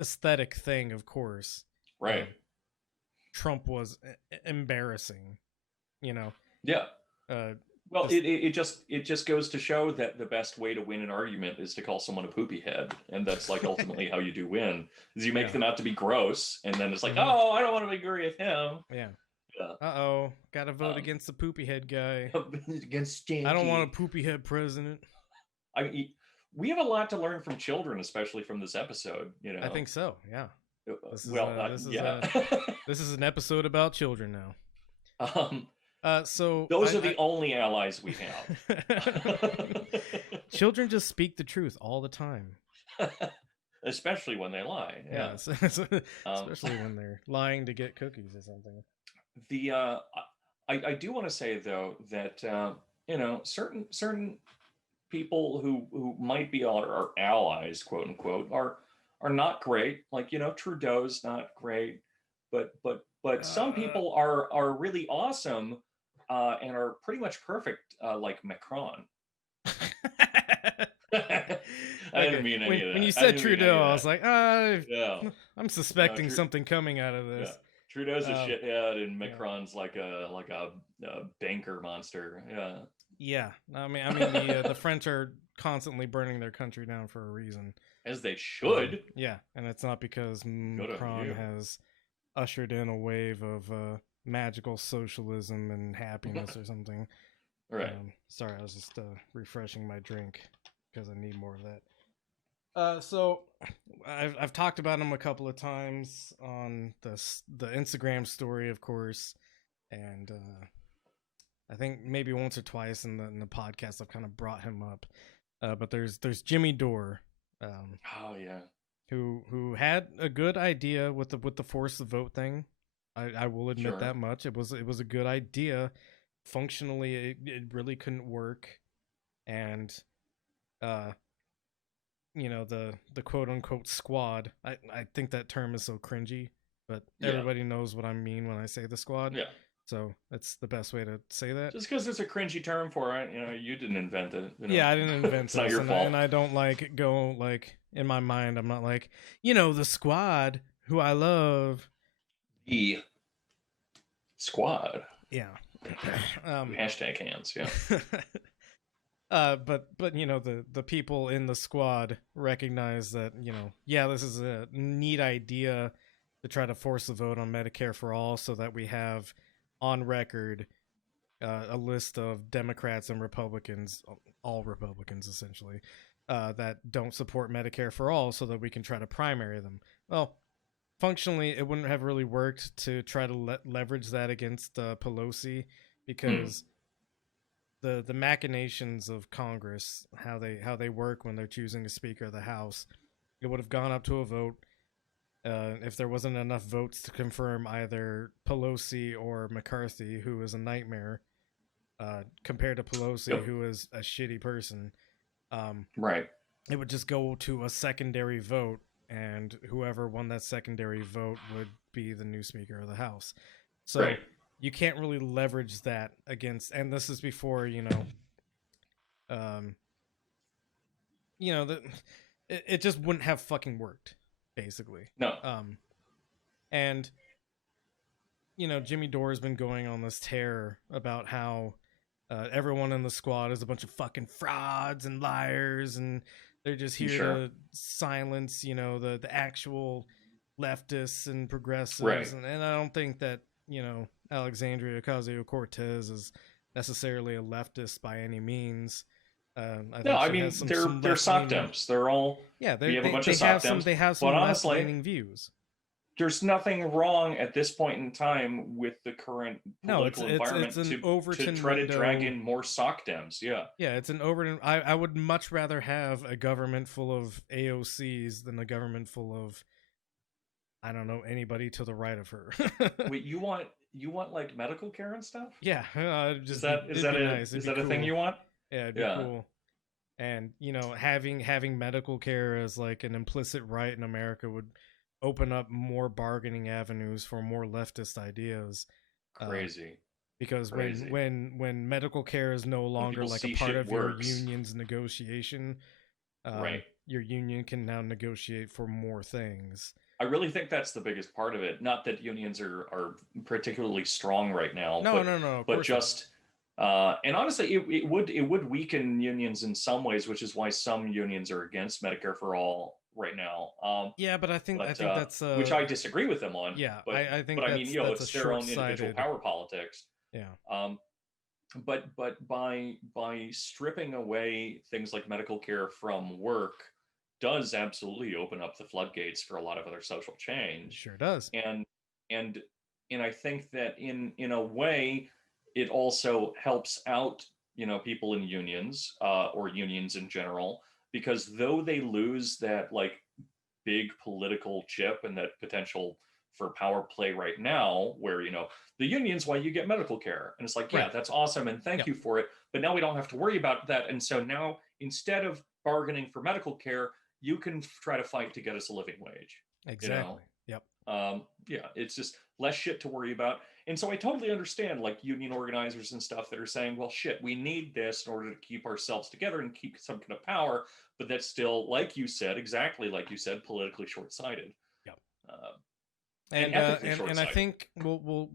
aesthetic thing, of course. Right. Trump was embarrassing, you know. Yeah. Well, it just goes to show that the best way to win an argument is to call someone a poopy head, and that's like ultimately how you do win. Is you make them out to be gross, and then it's like, oh, I don't want to agree with him. Yeah. Uh-oh, gotta vote against the poopy head guy. Against Stinky. I don't want a poopy head president. We have a lot to learn from children, especially from this episode. You know, I think so. Yeah. This is an episode about children now. So those are the only allies we have. Children just speak the truth all the time, especially when they lie. Yeah, especially when they're lying to get cookies or something. I do want to say though that you know, certain people who might be our allies, quote unquote, are not great. Like, you know, Trudeau's not great, but some people are really awesome and are pretty much perfect, like Macron. I didn't mean any of that. When you said Trudeau, I was like, I'm suspecting something coming out of this. Yeah. Trudeau's a shithead, and Macron's like a banker monster. Yeah. Yeah, I mean, the French are constantly burning their country down for a reason. As they should. Yeah, and it's not because Good on Macron you. has ushered in a wave of magical socialism and happiness or something. Right. Sorry, I was just refreshing my drink because I need more of that. So I've talked about him a couple of times on the Instagram story, of course, and I think maybe once or twice in the podcast I've kind of brought him up. But there's Jimmy Dore, Oh yeah. who had a good idea with the force the vote thing. I will admit Sure. that much. It was a good idea. Functionally, it really couldn't work, and the quote unquote squad. I think that term is so cringy, but Yeah. everybody knows what I mean when I say the squad. Yeah. So that's the best way to say that. Just because there's a cringy term for it, you didn't invent it. Yeah, I didn't invent it's not this, your fault. and I don't go in my mind. I'm not like the squad who I love. The squad. Yeah. Hashtag hands. Yeah. But the people in the squad recognize that this is a neat idea to try to force a vote on Medicare for all, so that we have on record a list of Democrats and Republicans, all Republicans essentially, that don't support Medicare for all, so that we can try to primary them. Well, functionally, it wouldn't have really worked to try to leverage that against Pelosi, because the machinations of Congress, how they work when they're choosing a Speaker of the House, it would have gone up to a vote. If there wasn't enough votes to confirm either Pelosi or McCarthy, who is a nightmare, compared to Pelosi, who is a shitty person, right, it would just go to a secondary vote, and whoever won that secondary vote would be the new Speaker of the House. So you can't really leverage that against, and this is before it just wouldn't have fucking worked, basically. No. And Jimmy Dore's been going on this tear about how everyone in the squad is a bunch of fucking frauds and liars, and they're just here to silence the actual leftists and progressives. And I don't think that Alexandria Ocasio-Cortez is necessarily a leftist by any means. I mean, they're sock dems. They're all we have a bunch of sock dems. They have some left-leaning views. There's nothing wrong at this point in time with the current political environment to try to drag in more sock dems. Yeah, it's an Overton. I would much rather have a government full of AOCs than a government full of, I don't know, anybody to the right of her. Wait, you want like medical care and stuff? Yeah, is that a thing you want? Yeah, it'd be cool. And having medical care as like an implicit right in America would open up more bargaining avenues for more leftist ideas. Crazy. Because when medical care is no longer like a part of your union's negotiation, your union can now negotiate for more things. I really think that's the biggest part of it. Not that unions are particularly strong right now. No. But just and honestly, it would weaken unions in some ways, which is why some unions are against Medicare for all right now. But I think that's which I disagree with them on. Yeah, but I think I mean, it's their own individual power politics. Yeah. But by stripping away things like medical care from work does absolutely open up the floodgates for a lot of other social change. Sure does. And I think that in a way it also helps out people in unions or unions in general, because though they lose that like big political chip and that potential for power play right now, where the union's why you get medical care, and it's like, yeah, that's awesome and thank you for it, but now we don't have to worry about that. And so now instead of bargaining for medical care, you can try to fight to get us a living wage. Exactly. Yep. It's just less shit to worry about. And so I totally understand like union organizers and stuff that are saying, well, shit, we need this in order to keep ourselves together and keep some kind of power. But that's still, like you said, politically short-sighted. Yep. And I think we'll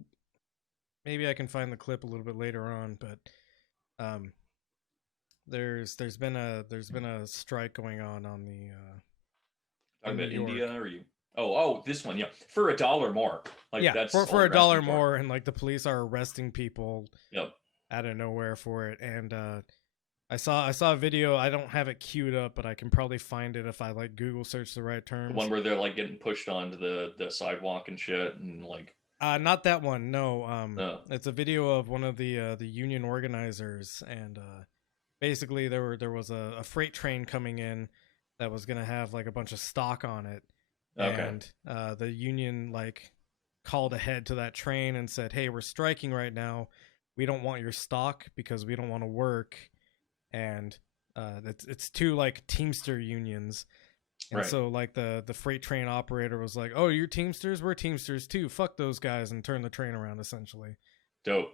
maybe I can find the clip a little bit later on, but there's been a strike going on the I'm New in York. India, or you? Oh, this one, yeah, for $1 more. Like Yeah, that's for all $1 they're asking for. more, and like the police are arresting people Yep. out of nowhere for it. And I saw a video. I don't have it queued up, but I can probably find it if I like Google search the right The terms. one where they're like getting pushed onto the sidewalk and shit, and like. Not that one. No. No. It's a video of one of the union organizers, and basically there was a freight train coming in that was gonna have like a bunch of stock on it, Okay. and the union like called ahead to that train and said, "Hey, we're striking right now. We don't want your stock because we don't want to work." And it's two like Teamster unions. And Right. so like the freight train operator was like, "Oh, you're Teamsters? We're Teamsters too. Fuck those guys," and turn the train around essentially. Dope.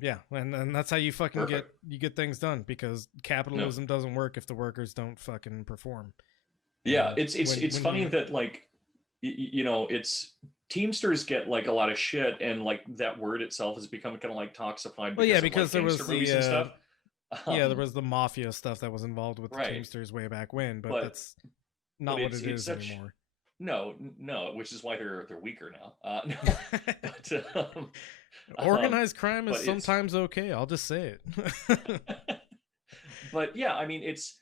Yeah, and that's how you fucking Perfect. get things done, because capitalism doesn't work if the workers don't fucking perform. Yeah, And it's when funny you- that like you know, it's Teamsters get like a lot of shit, and like that word itself has become kind of like toxified. Well, yeah, of, because like, there was gangster the movies and stuff. yeah, there was the mafia stuff that was involved with the Right. Teamsters way back when, but But- that's not but what it's it is such- anymore. No, which is why they're weaker now. No, but Organized crime but is it's- sometimes okay. I'll just say it. but yeah, I mean, it's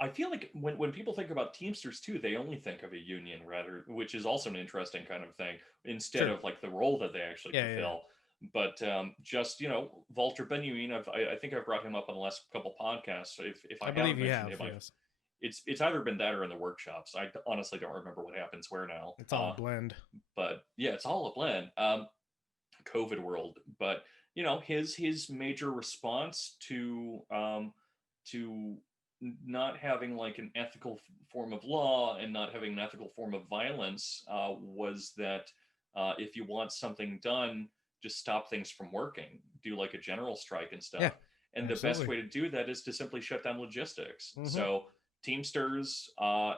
I feel like when people think about Teamsters too, they only think of a union, rather, which is also an interesting kind of thing, instead Sure. of like the role that they actually Yeah, yeah, fulfill. But just Walter Benjamin, I think I've brought him up on the last couple podcasts. If I, I believe haven't you mentioned have. him, Yes, it's either been that or in the workshops. I honestly don't remember what happens where now. it's all a blend. But yeah, it's all a blend. COVID world, but his major response to not having like an ethical form of law and not having an ethical form of violence was that if you want something done, just stop things from working, do like a general strike and stuff. Yeah, and the best absolutely. way to do that is to simply shut down logistics. Mhm. So Teamsters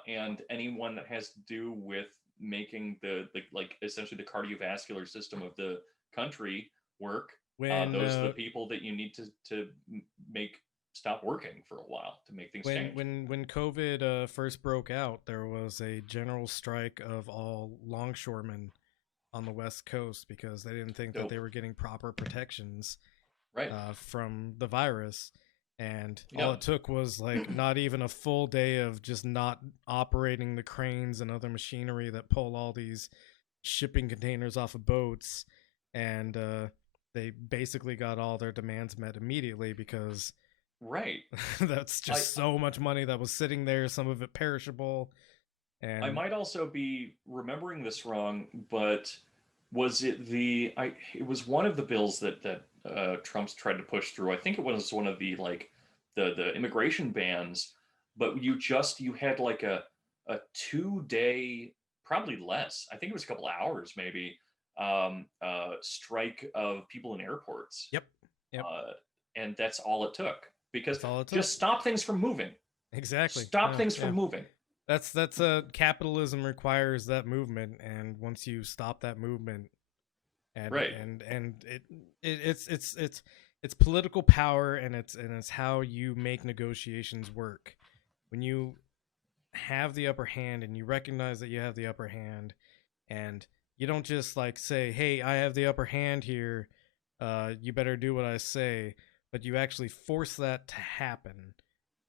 and anyone that has to do with making the like essentially the cardiovascular system of the country work, When those are the people that you need to make stop working for a while to make things change. when COVID first broke out, there was a general strike of all longshoremen on the West Coast because they didn't think that Dope. they were getting proper protections Right. from the virus. And Yeah. all it took was like not even a full day of just not operating the cranes and other machinery that pull all these shipping containers off of boats, and they basically got all their demands met immediately, because Right. that's just so much money that was sitting there, some of it perishable. And I might also be remembering this wrong, but was it it was one of the bills that Trump's tried to push through. I think it was one of the like the immigration bans, but you had like a 2-day, probably less. I think it was a couple hours maybe, strike of people in airports. Yep. And that's all it took, because That's all it took. just stop things from moving. Exactly. Stop Yeah, things yeah. from moving. That's capitalism requires that movement, and once you stop that movement, and Right. and it's political power, and it's how you make negotiations work. When you have the upper hand and you recognize that you have the upper hand, and you don't just like say, "Hey, I have the upper hand here, you better do what I say," but you actually force that to happen.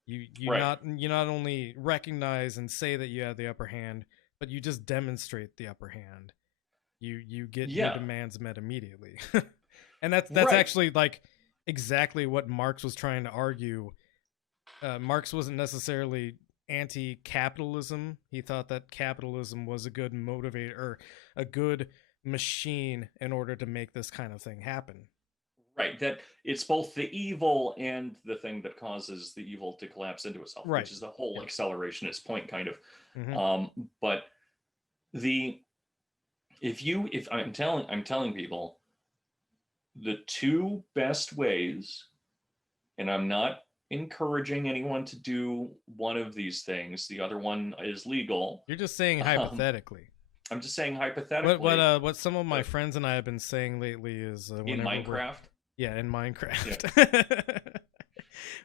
You Right. not only recognize and say that you have the upper hand, but you just demonstrate the upper hand. You get your Yeah. demands met immediately. And that's Right. actually like exactly what Marx was trying to argue. Marx wasn't necessarily anti-capitalism. He thought that capitalism was a good motivator, or a good machine in order to make this kind of thing happen. Right, that it's both the evil and the thing that causes the evil to collapse into itself, Right. which is the whole Yeah. accelerationist point, kind of. Mhm. But if I'm telling people, the two best ways, and I'm not encouraging anyone to do one of these things. The other one is legal. You're just saying hypothetically. I'm just saying hypothetically. What some of my but- friends and I have been saying lately is in whenever we're- Minecraft. Yeah, in Minecraft.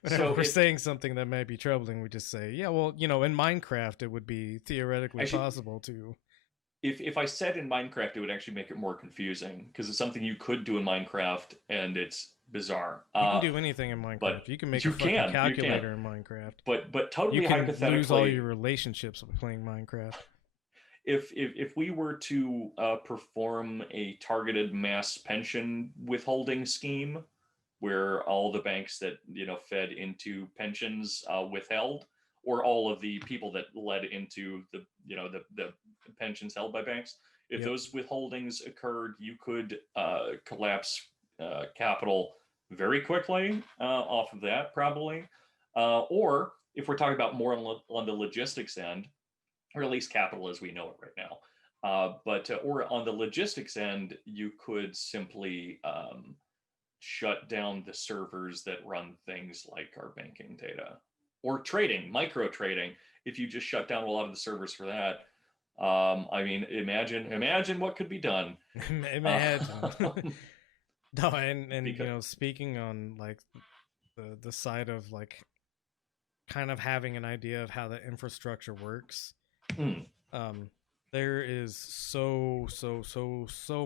Whenever So we're saying something that might be troubling, we just say, yeah, well, in Minecraft, it would be theoretically Actually, possible to. if I said in Minecraft, it would actually make it more confusing because it's something you could do in Minecraft and it's bizarre. You can do anything in Minecraft. But You can make you a fucking can, calculator in Minecraft. But You totally can lose all hypothetically, your relationships by playing Minecraft. if we were to perform a targeted mass pension withholding scheme where all the banks that fed into pensions withheld, or all of the people that led into the pensions held by banks, if Yep. those withholdings occurred, you could collapse capital very quickly off of that, probably. Or if we're talking about more on the logistics end, or at least capital as we know it right now. Or on the logistics end, you could simply shut down the servers that run things like our banking data or trading, micro trading. If you just shut down a lot of the servers for that, I mean, imagine what could be done. Imagine. No, and Because- speaking on like the side of like kind of having an idea of how the infrastructure works. There is so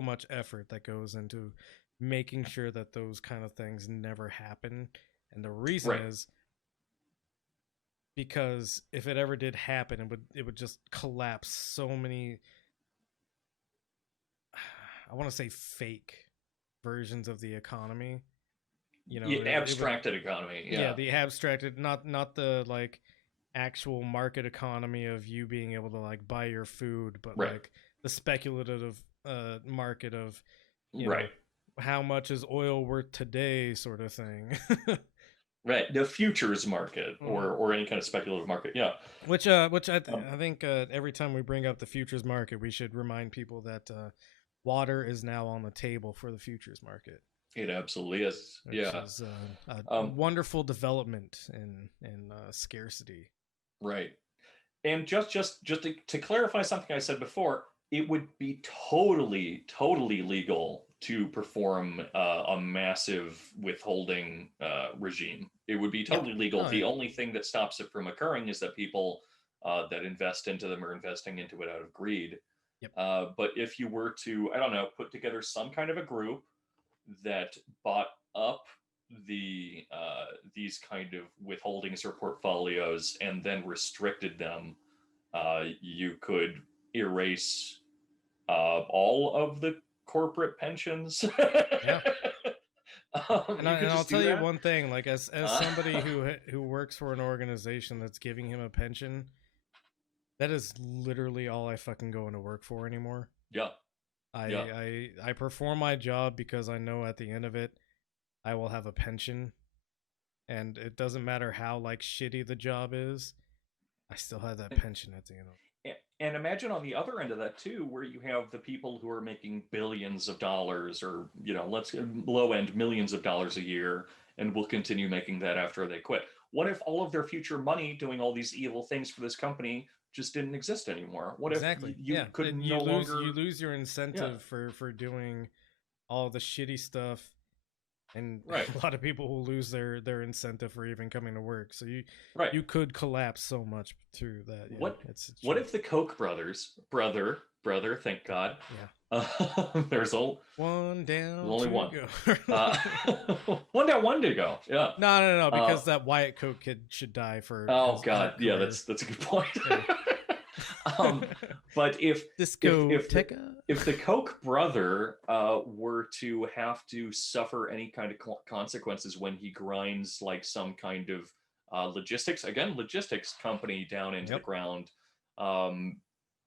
much effort that goes into making sure that those kind of things never happen, and the reason Right. is because if it ever did happen, it would just collapse so many, I want to say, fake versions of the economy. Abstracted economy. Yeah. The abstracted, not the like actual market economy of you being able to like buy your food, but Right. like the speculative market of Right. how much is oil worth today, sort of thing. Right. The futures market or any kind of speculative market. Yeah. Which I think every time we bring up the futures market, we should remind people that water is now on the table for the futures market. It absolutely is. Which Yeah. is a wonderful development in scarcity. Right. And just to clarify something I said before, it would be totally legal to perform a massive withholding regime. It would be totally legal. The only thing that stops it from occurring is that people that invest into them are investing into it out of greed. Yep. But if you were to, I don't know, put together some kind of a group that bought up these kind of withholdings or portfolios and then restricted them, you could erase all of the corporate pensions. Yeah. And I'll tell you that. one thing, like as somebody who works for an organization that's giving him a pension, that is literally all I fucking go into work for anymore. Yeah. I perform my job because I know at the end of it I will have a pension, and it doesn't matter how like shitty the job is, I still have that pension at the end of it. And imagine on the other end of that too, where you have the people who are making billions of dollars, or let's low end millions of dollars a year, and will continue making that after they quit. What if all of their future money doing all these evil things for this company just didn't exist anymore? What if you could no longer you lose your incentive for doing all the shitty stuff, and Right. a lot of people will lose their incentive for even coming to work. So you could collapse so much through that. Yeah, what if the Koch brothers, brother, thank God. Yeah. There's one down. Only two one. Go. One down, one to go. Yeah. No, because that Wyatt Koch kid should die for. Oh God, yeah, that's a good point. Yeah. But if the Koch brother were to have to suffer any kind of consequences when he grinds like some kind of logistics company down into the ground,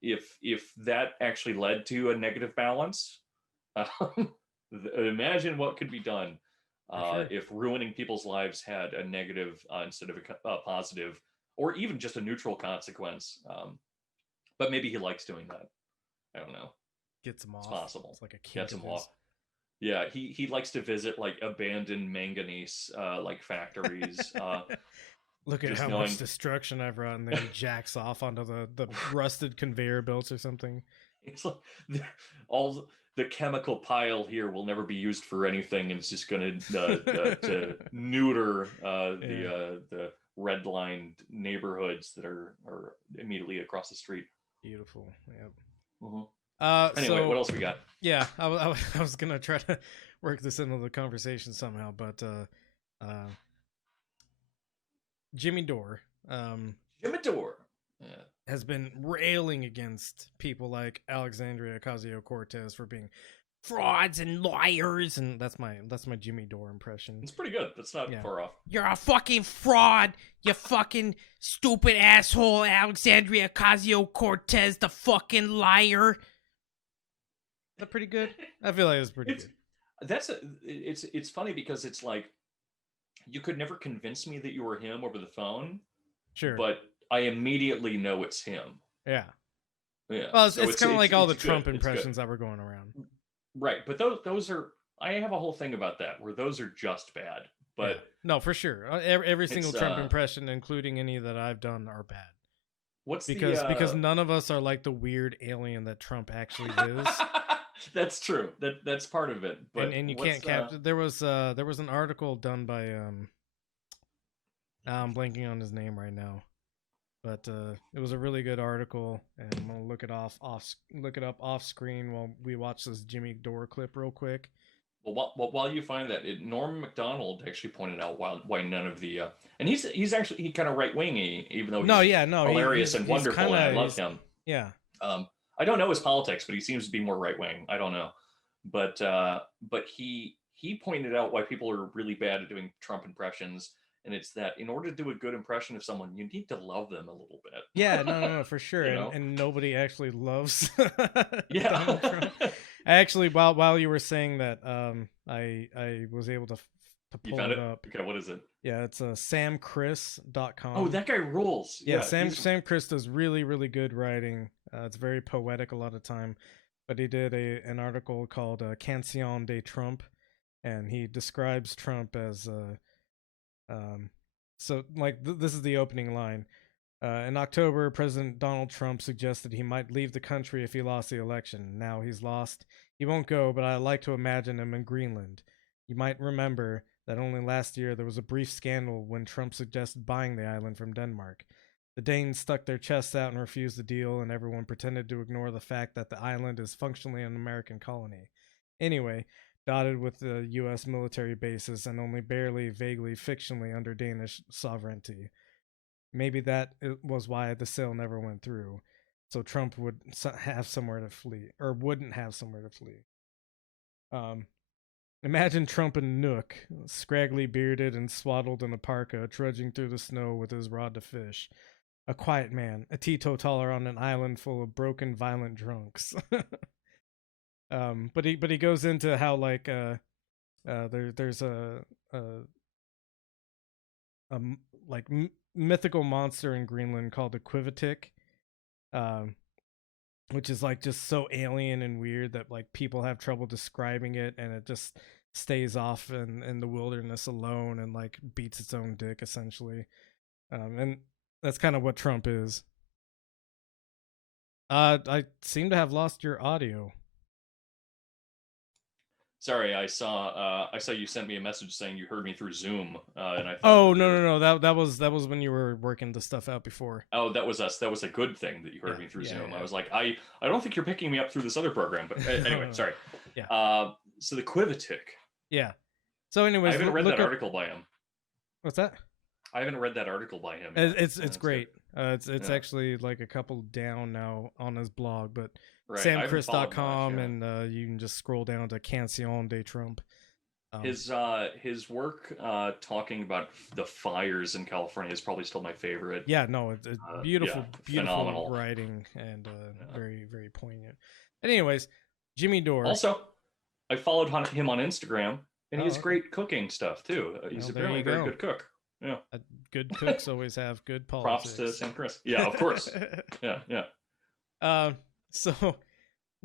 if that actually led to a negative balance, imagine what could be done if ruining people's lives had a negative instead of a positive, or even just a neutral consequence. But maybe he likes doing that. I don't know. Gets him off. It's possible. It's like a kid. Gets him off. Yeah, he likes to visit like abandoned manganese like factories. Look at how much destruction I've brought, and then he jacks off onto the rusted conveyor belts or something. It's like all the chemical pile here will never be used for anything, and it's just going to neuter the red-lined neighborhoods that are immediately across the street. Beautiful. Yep. Mm-hmm. Anyway, So, what else we got? Yeah, I was gonna try to work this into the conversation somehow, but Jimmy Dore, Jimmy Dore, has been railing against people like Alexandria Ocasio-Cortez for being frauds and liars, and that's my Jimmy Dore impression. It's pretty good. That's not far off. You're a fucking fraud, you fucking stupid asshole, Alexandria Ocasio-Cortez, the fucking liar. Is that pretty good? I feel like it's pretty good. It's funny because it's like you could never convince me that you were him over the phone. Sure. But I immediately know it's him. Yeah. Yeah. Well, it's kind of like all the Trump impressions that were going around. Right, but those are. I have a whole thing about that where those are just bad. But no, for sure, every single Trump impression, including any that I've done, are bad. Because none of us are like the weird alien that Trump actually is. That's true. That's part of it. But and you can't capture. There was an article done by I'm blanking on his name right now, but it was a really good article, and I'm gonna look it up off screen while we watch this Jimmy Dore clip real quick. Well, while you find that, Norm Macdonald actually pointed out why none of the and he's kind of right wingy, even though he's hilarious and wonderful, and I love him. Yeah. I don't know his politics, but he seems to be more right wing. I don't know, but he pointed out why people are really bad at doing Trump impressions, and it's that in order to do a good impression of someone, you need to love them a little bit. Yeah, no, for sure, and nobody actually loves Donald Trump. Actually, while you were saying that, I was able to pull it up. Okay, what is it? Yeah, it's samchris.com. Oh, that guy rules. Yeah, Sam Chris does really, really good writing. It's very poetic a lot of time. But he did an article called Cancion de Trump, and he describes Trump as this is the opening line. In October, President Donald Trump suggested he might leave the country if he lost the election. Now he's lost. He won't go, but I like to imagine him in Greenland. You might remember that only last year there was a brief scandal when Trump suggested buying the island from Denmark. The Danes stuck their chests out and refused the deal, and everyone pretended to ignore the fact that the island is functionally an American colony. Anyway, dotted with the U.S. military bases and only barely, vaguely, fictionally under Danish sovereignty. Maybe that was why the sale never went through, so Trump would have somewhere to flee, or wouldn't have somewhere to flee. Imagine Trump and Nook, scraggly bearded and swaddled in a parka, trudging through the snow with his rod to fish. A quiet man, a teetotaler on an island full of broken, violent drunks. But he goes into how there's a mythical monster in Greenland called the Quivatic, which is like just so alien and weird that like people have trouble describing it, and it just stays off in the wilderness alone and like beats its own dick essentially. And that's kind of what Trump is. I seem to have lost your audio. Sorry, I saw you sent me a message saying you heard me through Zoom, and I thought. Oh no! That was when you were working the stuff out before. Oh, that was us. That was a good thing that you heard me through Zoom. Yeah. I was like, I don't think you're picking me up through this other program, but anyway, sorry. Yeah. So the Quivatic. Yeah. So, anyways, I haven't read that article by him. What's that? I haven't read that article by him. It's great. It's actually like a couple down now on his blog, but right. samchris.com, and you can just scroll down to Cancion de Trump. His work talking about the fires in California is probably still my favorite. Yeah, no, it's beautiful phenomenal writing, and very, very poignant. But anyways, Jimmy Dore. Also, I followed him on Instagram, and he has great cooking stuff too. He's apparently a very good cook. Yeah, good cooks always have good politics. Props to Sam Chris. Yeah, of course. Yeah. So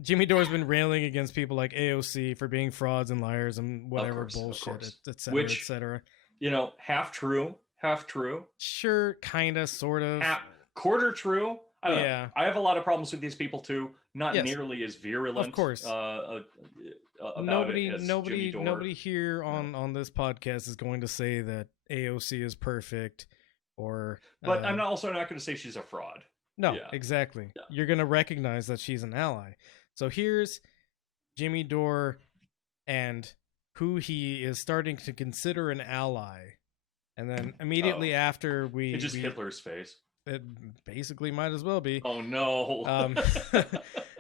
Jimmy Dore's been railing against people like AOC for being frauds and liars and whatever bullshit, etc., etc. You know, half true. Sure, kind of, sort of. Quarter true. I don't know. Yeah. I have a lot of problems with these people too. Not Yes. nearly as virulent. Of course. About Nobody, it as Jimmy Dore. nobody here on this podcast is going to say that AOC is perfect, or. But I'm also not going to say she's a fraud. No, Yeah. exactly. Yeah. You're going to recognize that she's an ally. So here's Jimmy Dore and who he is starting to consider an ally. And then immediately after It's just Hitler's face. It basically might as well be. Oh, no.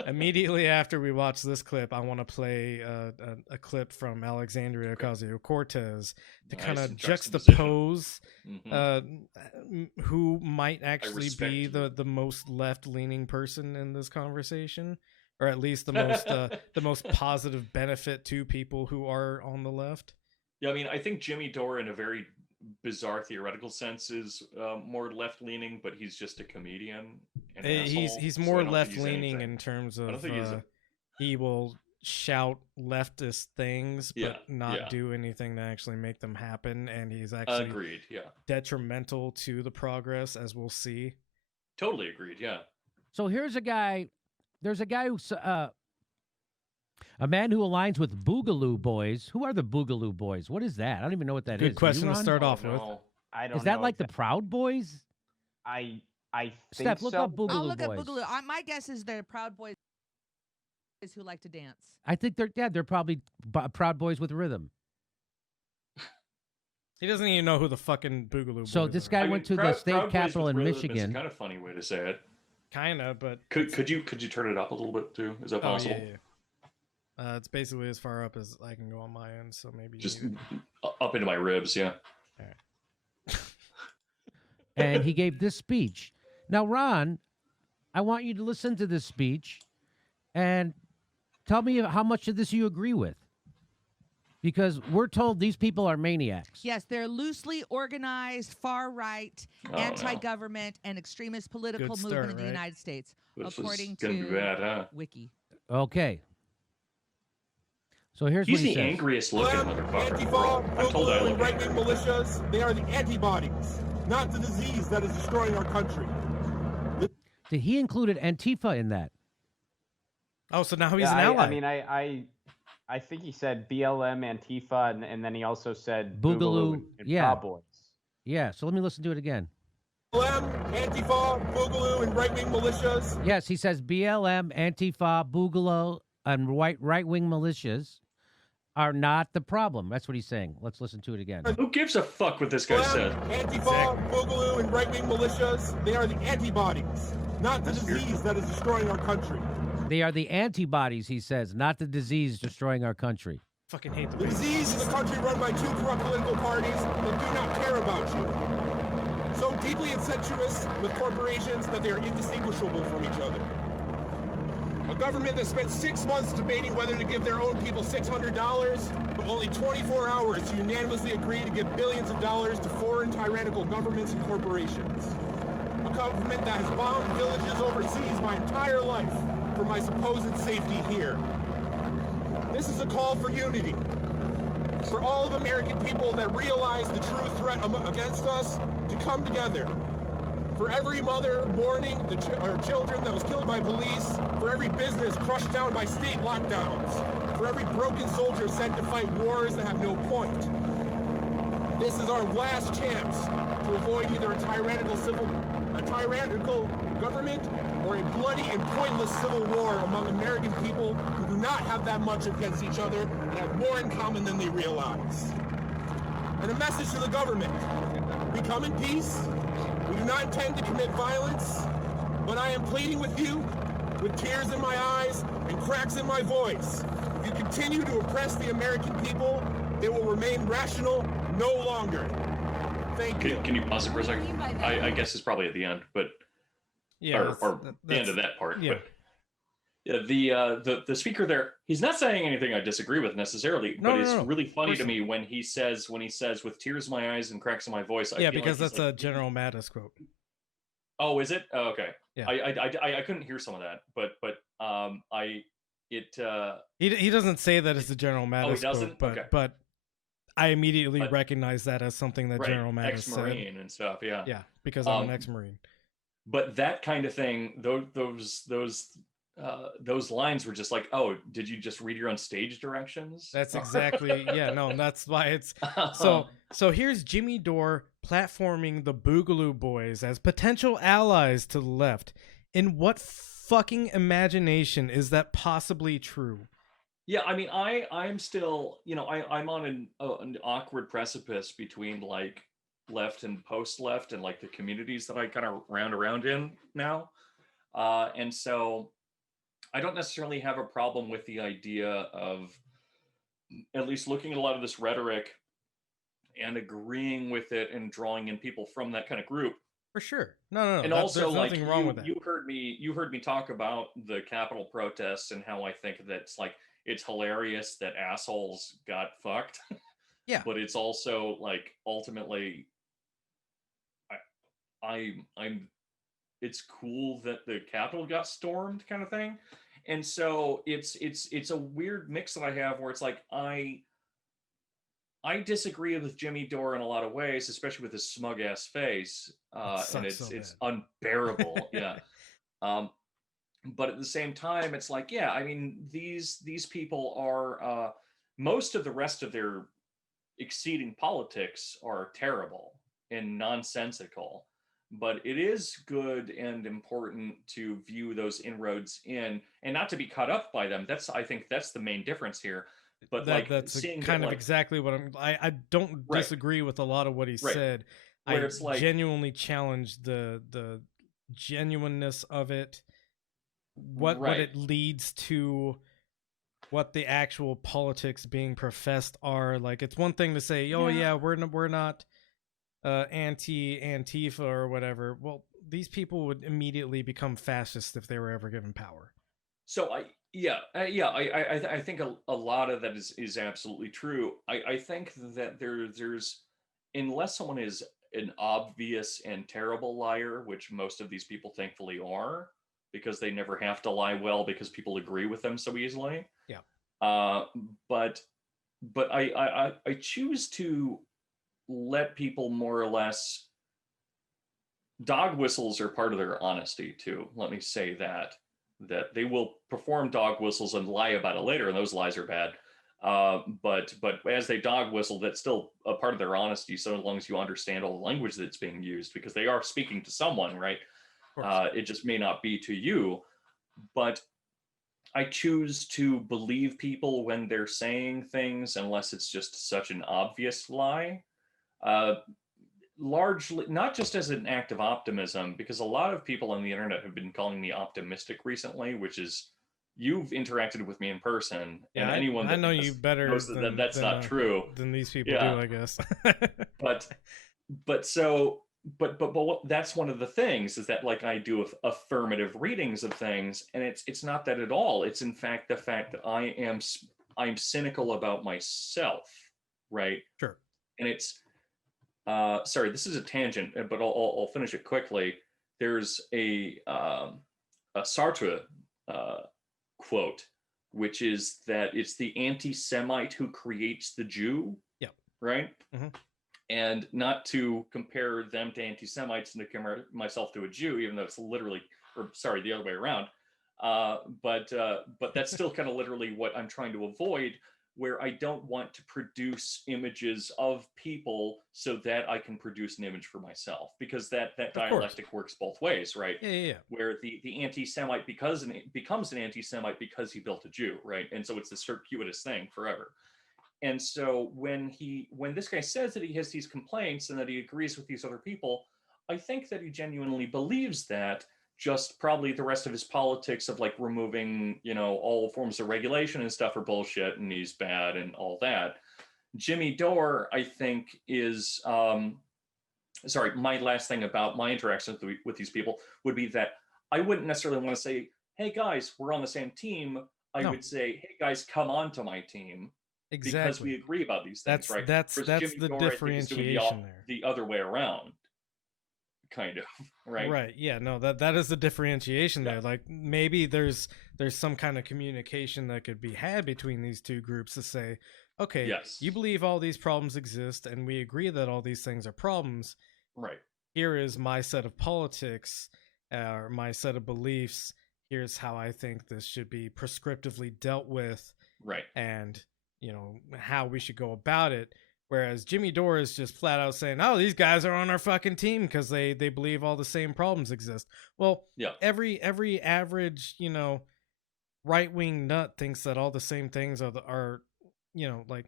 Immediately after we watch this clip, I want to play a clip from Alexandria Ocasio-Cortez to Nice kind of juxtaposition. juxtapose who might actually respect be you. the most left-leaning person in this conversation, or at least the most positive benefit to people who are on the left. Yeah, I mean, I think Jimmy Dore, in a very bizarre theoretical sense, is more left-leaning, but he's just a comedian. An He's asshole, so more I don't think he's left-leaning anything. in terms I don't of think he's he will shout leftist things but Yeah, not yeah. do anything to actually make them happen, and he's actually Agreed, yeah. detrimental to the progress, as we'll see. Totally agreed, yeah. So here's a guy. There's a guy who's a man who aligns with Boogaloo Boys. Who are the Boogaloo Boys? What is that? I don't even know what that is. Good Do question you, to Ron? start Oh, off with. no. I don't Is that know like the exact- Proud Boys? I think Steph, look so. up Boogaloo I'll look Boys. at Boogaloo. My guess is they're Proud Boys who like to dance. I think they're probably Proud Boys with rhythm. He doesn't even know who the fucking Boogaloo So Boys this are. guy went to the state Proud Boys capitol with in rhythm is Michigan. a kind of funny way to say it. Kinda, but Could you turn it up a little bit too? Is that oh possible? yeah. It's basically as far up as I can go on my end, so maybe Just you- up into my ribs, yeah. And he gave this speech. Now, Ron, I want you to listen to this speech and tell me how much of this you agree with. Because we're told these people are maniacs. Yes, they're loosely organized, far-right, Oh, no. anti-government, and extremist political Good movement start, in the right? United States, This according is gonna to be bad, huh? Wiki. Okay. So here's He's what he the says. angriest looking motherfucker. in the Antifa, world. I'm told I Boogaloo, look and right-wing angry. militias, they are the antibodies, not the disease that is destroying our country. Did he included Antifa in that? Oh, so now he's Yeah, an ally. I mean, I think he said BLM, Antifa, and then he also said Boogaloo, and yeah. Proud Boys. Yeah, so let me listen to it again. BLM, Antifa, Boogaloo, and right-wing militias. Yes, he says BLM, Antifa, Boogaloo, and right-wing militias are not the problem. That's what he's saying. Let's listen to it again. Who gives a fuck what this guy said? Antifa, Boogaloo, and right-wing militias, they are the antibodies, not the That's weird. disease that is destroying our country. They are the antibodies, he says, not the disease destroying our country. Fucking hate the The way. disease is a country run by two corrupt political parties that do not care about you. So deeply incestuous with corporations that they are indistinguishable from each other. A government that spent 6 months debating whether to give their own people $600, but only 24 hours to unanimously agree to give billions of dollars to foreign tyrannical governments and corporations. A government that has bombed villages overseas my entire life for my supposed safety here. This is a call for unity. For all of American people that realize the true threat against us to come together. For every mother mourning her children that was killed by police. For every business crushed down by state lockdowns. For every broken soldier sent to fight wars that have no point. This is our last chance to avoid either a tyrannical government or a bloody and pointless civil war among American people who do not have that much against each other and have more in common than they realize. And a message to the government: we come in peace. We do not intend to commit violence, but I am pleading with you, with tears in my eyes and cracks in my voice. If you continue to oppress the American people, they will remain rational no longer. Thank you. Can you pause it for a What do you second? mean by that? I guess it's probably at the end, but Yeah, or the end of that part. yeah. But the speaker there, he's not saying anything I disagree with necessarily, No, but no, it's no. really funny Of to course me when he says with tears in my eyes and cracks in my voice. I Yeah, feel like because he's that's like, a General Mattis quote. Oh, is it? Oh, okay. Yeah. I couldn't hear some of that, but He doesn't say that it's a General Mattis doesn't? quote, Okay. but I immediately But- recognize that as something that right, General Mattis said. ex-marine and stuff. Yeah. Yeah, because I'm an Um, ex-marine. but that kind of thing, those lines were just like, oh, did you just read your own stage directions? That's exactly, yeah, no, that's why it's so here's Jimmy Dore platforming the Boogaloo Boys as potential allies to the left. In what fucking imagination is that possibly true? Yeah, I mean, I'm still, I'm on an awkward precipice between like left and post left and like the communities that I kind of round around in now. And so I don't necessarily have a problem with the idea of at least looking at a lot of this rhetoric and agreeing with it and drawing in people from that kind of group. For sure. No, And also, there's like nothing wrong with that. you heard me talk about the Capitol protests and how I think that's like it's hilarious that assholes got fucked. Yeah. But it's also like ultimately, I'm it's cool that the Capitol got stormed, kind of thing. And so it's a weird mix that I have where it's like I disagree with Jimmy Dore in a lot of ways, especially with his smug ass face, and it's unbearable. Yeah. But at the same time, it's like, yeah, I mean, these people are most of the rest of their exceeding politics are terrible and nonsensical. But it is good and important to view those inroads in and not to be caught up by them. I think that's the main difference here. But that's seeing kind that, of like, exactly what I don't Right. disagree with a lot of what he Right. said. Where I it's like- genuinely challenge the genuineness of it, what Right. it leads to, what the actual politics being professed are. Like, it's one thing to say, oh yeah, we're not anti-Antifa or whatever. Well, these people would immediately become fascist if they were ever given power. So I think a lot of that is absolutely true. I think that there's unless someone is an obvious and terrible liar, which most of these people thankfully are, because they never have to lie well because people agree with them so easily. Yeah. But I choose to let people more or less. Dog whistles are part of their honesty too. Let me say that they will perform dog whistles and lie about it later, and those lies are bad. But as they dog whistle, that's still a part of their honesty. So long as you understand all the language that's being used, because they are speaking to someone, right? It just may not be to you. But I choose to believe people when they're saying things, unless it's just such an obvious lie. Largely, not just as an act of optimism, because a lot of people on the internet have been calling me optimistic recently, which is, you've interacted with me in person, Yeah, and anyone that I know you better knows than, that's not true than these people Yeah. do, I guess. but that's one of the things, is that like I do affirmative readings of things, and it's not that at all. It's in fact the fact that I'm cynical about myself, right? Sure. And it's sorry, this is a tangent, but I'll finish it quickly. There's a Sartre quote, which is that it's the anti-Semite who creates the Jew. Yep. Right. Mhm. And not to compare them to anti-Semites and to compare myself to a Jew, even though it's literally, or sorry, the other way around. But that's still kind of literally what I'm trying to avoid, where I don't want to produce images of people so that I can produce an image for myself, because that dialectic works both ways, right? Yeah. Where the anti-Semite becomes an anti-Semite because he built a Jew, right? And so it's this circuitous thing forever. And so when this guy says that he has these complaints and that he agrees with these other people, I think that he genuinely believes that. Just probably the rest of his politics of like removing, all forms of regulation and stuff are bullshit, and he's bad and all that. Jimmy Dore, I think, is sorry. My last thing about my interactions with these people would be that I wouldn't necessarily want to say, "Hey guys, we're on the same team." I would say, "Hey guys, come on to my team." Exactly. Because we agree about these things, right? That's Jimmy the Dore, differentiation there. The other way around, kind of, right? Right. Yeah. No. That is the differentiation there. Like, maybe there's some kind of communication that could be had between these two groups to say, okay, yes, you believe all these problems exist, and we agree that all these things are problems. Right. Here is my set of politics, or my set of beliefs. Here's how I think this should be prescriptively dealt with, Right. and how we should go about it. Whereas Jimmy Dore is just flat out saying, "Oh, these guys are on our fucking team because they believe all the same problems exist." Well, Yeah. every average right wing nut thinks that all the same things are like,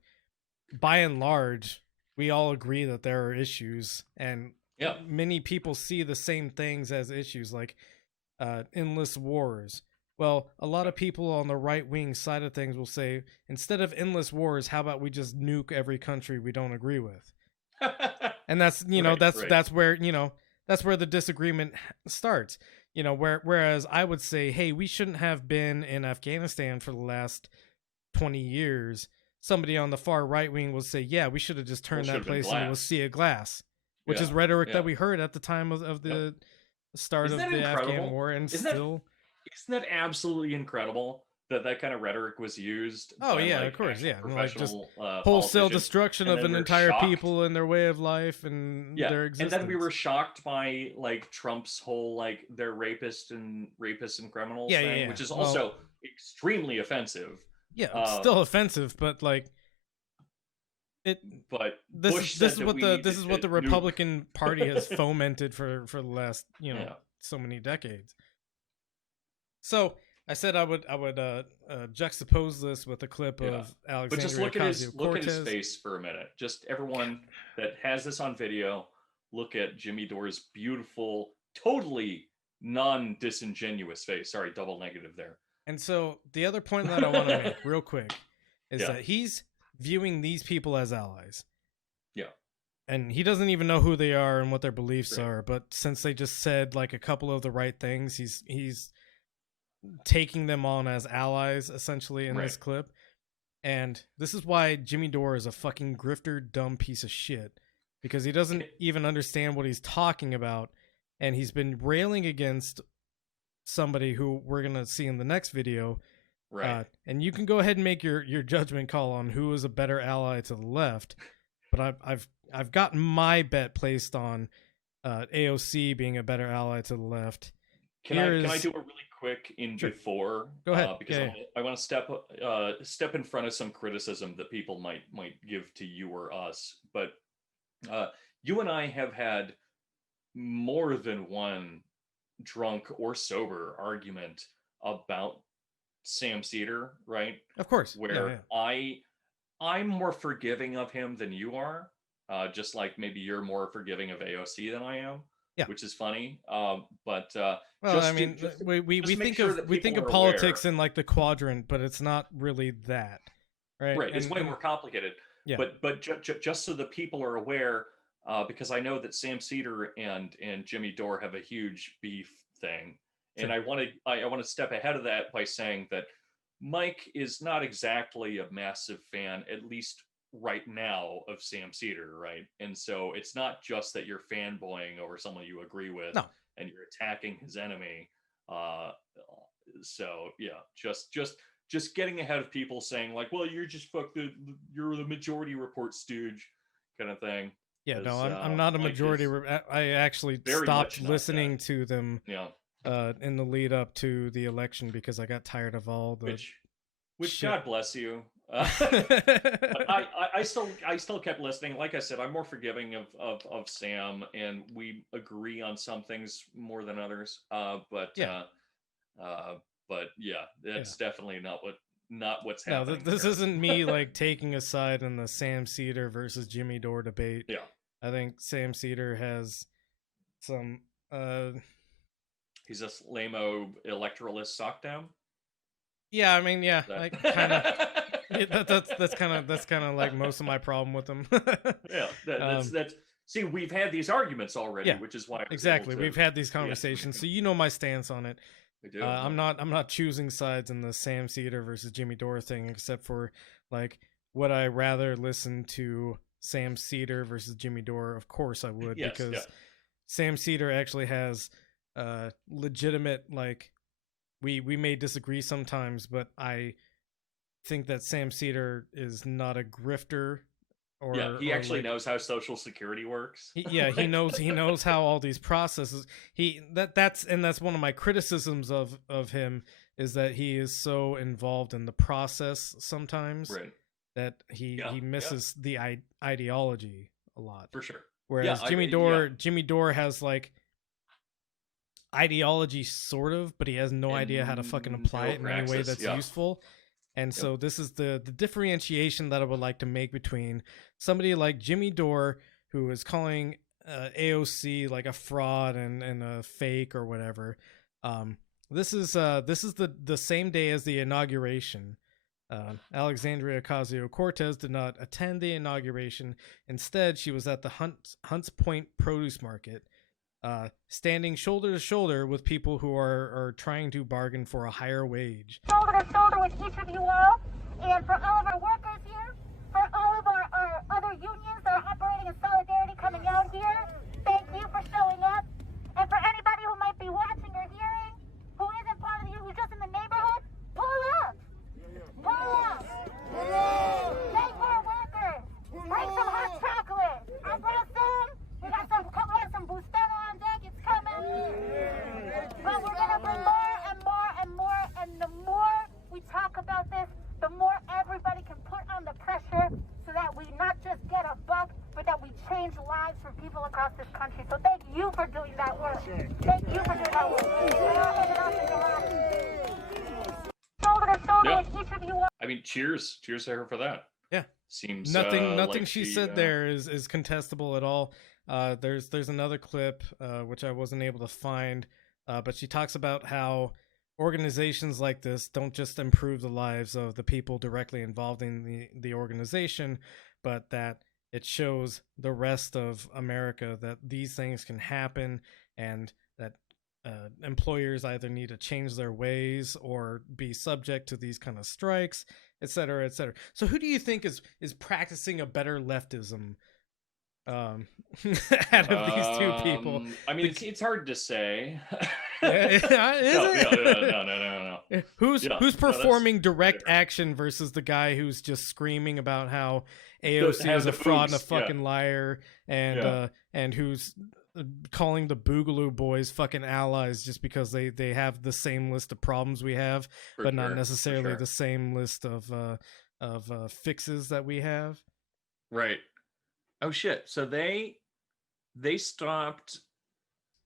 by and large, we all agree that there are issues, and Yeah. many people see the same things as issues, like endless wars. Well, a lot of people on the right wing side of things will say, instead of endless wars, how about we just nuke every country we don't agree with? And that's Right, that's where that's where the disagreement starts. Whereas I would say, hey, we shouldn't have been in Afghanistan for the last 20 years. Somebody on the far right wing will say, yeah, we should have just turned that place into a sea of glass, which Yeah, is rhetoric yeah. that we heard at the time of the start Isn't of that the Afghan incredible? war, and Isn't that absolutely incredible that kind of rhetoric was used? Oh by, yeah, like, of course, actual yeah, and, like, just professional wholesale politicians, destruction and of then an we're entire shocked. people and their way of life and their And existence. then we were shocked by like Trump's whole like their rapists and criminals thing, which is also extremely offensive. Yeah, it's still offensive, but like But this is what the Republican Party has fomented for the last so many decades. So I said I would juxtapose this with a clip of Alexandria But just look at his Ocasio-Cortez. face for a minute. Just everyone that has this on video, look at Jimmy Dore's beautiful, totally non-disingenuous face. Sorry, double negative there. And so the other point that I want to make real quick is Yeah. that he's viewing these people as allies. Yeah. And he doesn't even know who they are and what their beliefs Right. are, but since they just said like a couple of the right things, he's taking them on as allies essentially in this Right. clip. And this is why Jimmy Dore is a fucking grifter, dumb piece of shit, because he doesn't even understand what he's talking about, and he's been railing against somebody who we're gonna see in the next video. Right. And you can go ahead and make your judgment call on who is a better ally to the left, but I've gotten my bet placed on AOC being a better ally to the left. Can I do a really quick before? Go ahead. Because I want to step in front of some criticism that people might give to you or us. But you and I have had more than one drunk or sober argument about Sam Cedar, right? Of course. Where I'm more forgiving of him than you are. Just like maybe you're more forgiving of AOC than I am. Yeah. Which is funny. We think of politics in like the quadrant, but it's not really that, right? Right. It's way more complicated. Yeah. But just so the people are aware, because I know that Sam Cedar and Jimmy Dore have a huge beef thing, and I want to step ahead of that by saying that Mike is not exactly a massive fan, at least right now, of Sam Cedar, right? And so it's not just that you're fanboying over someone you agree with and you're attacking his enemy. So yeah, just getting ahead of people saying like, well, you're just you're the majority report stooge kind of thing. Yeah, no, I'm not a majority. I actually stopped listening to them. Yeah. In the lead up to the election because I got tired of all the which God bless you. I still kept listening. Like I said, I'm more forgiving of Sam, and we agree on some things more than others. But that's definitely not what's happening. No, this isn't me like taking a side in the Sam Cedar versus Jimmy Dore debate. Yeah, I think Sam Cedar has some. He's a lame-o electoralist sockdown. Yeah, I mean, yeah, like kind of. That's kind of like most of my problem with him. Yeah, that's. See, we've had these arguments already, which is why exactly we've had these conversations, so you know my stance on it. I do. I'm not choosing sides in the Sam Cedar versus Jimmy Dore thing, except for like, would I rather listen to Sam Cedar versus Jimmy Dore? Of course I would, because Sam Cedar actually has legitimate, like, we may disagree sometimes, but I think that Sam Cedar is not a grifter or Yeah, he or, actually like, knows how Social Security works. he knows how all these processes. That's one of my criticisms of him, is that he is so involved in the process sometimes Right. that he Yeah, misses the ideology a lot. for sure. Whereas Jimmy Dore has like ideology sort of, but he has no idea how to fucking apply it in any way that's useful. And so this is the differentiation that I would like to make between somebody like Jimmy Dore, who is calling AOC like a fraud and a fake or whatever. This is the same day as the inauguration. Alexandria Ocasio-Cortez did not attend the inauguration. Instead, she was at the Hunts Point Produce Market, standing shoulder to shoulder with people who are trying to bargain for a higher wage. Shoulder to shoulder with each of you all, and for all of our workers here, for all of our other unions that are operating in solidarity coming out here, thank you for showing up. And for anybody who might be watching or hearing, who isn't part of you, who's just in the neighborhood, pull up. Pull up. Thank our workers. Bring some hot chocolate. I brought some. We got some Bustelo on deck. It's coming. But we're going to bring more and more and more. And the more we talk about this, the more everybody can put on the pressure so that we not just get a buck, but that we change lives for people across this country. So thank you for doing that work. Thank you for doing that work. Shoulder to shoulder with each of you all. I mean, cheers to her for that. Yeah. Seems nothing like she said there is contestable at all. There's another clip which I wasn't able to find, but she talks about how organizations like this don't just improve the lives of the people directly involved in the organization, but that it shows the rest of America that these things can happen, and that employers either need to change their ways or be subject to these kind of strikes, etc., etc. So who do you think is practicing a better leftism out of these two people? I mean, it's hard to say. No. Who's performing direct action versus the guy who's just screaming about how AOC is a fraud and a fucking liar, and who's calling the Boogaloo Boys fucking allies just because they have the same list of problems we have, but not necessarily the same list of fixes that we have. Right. Oh shit. So they stopped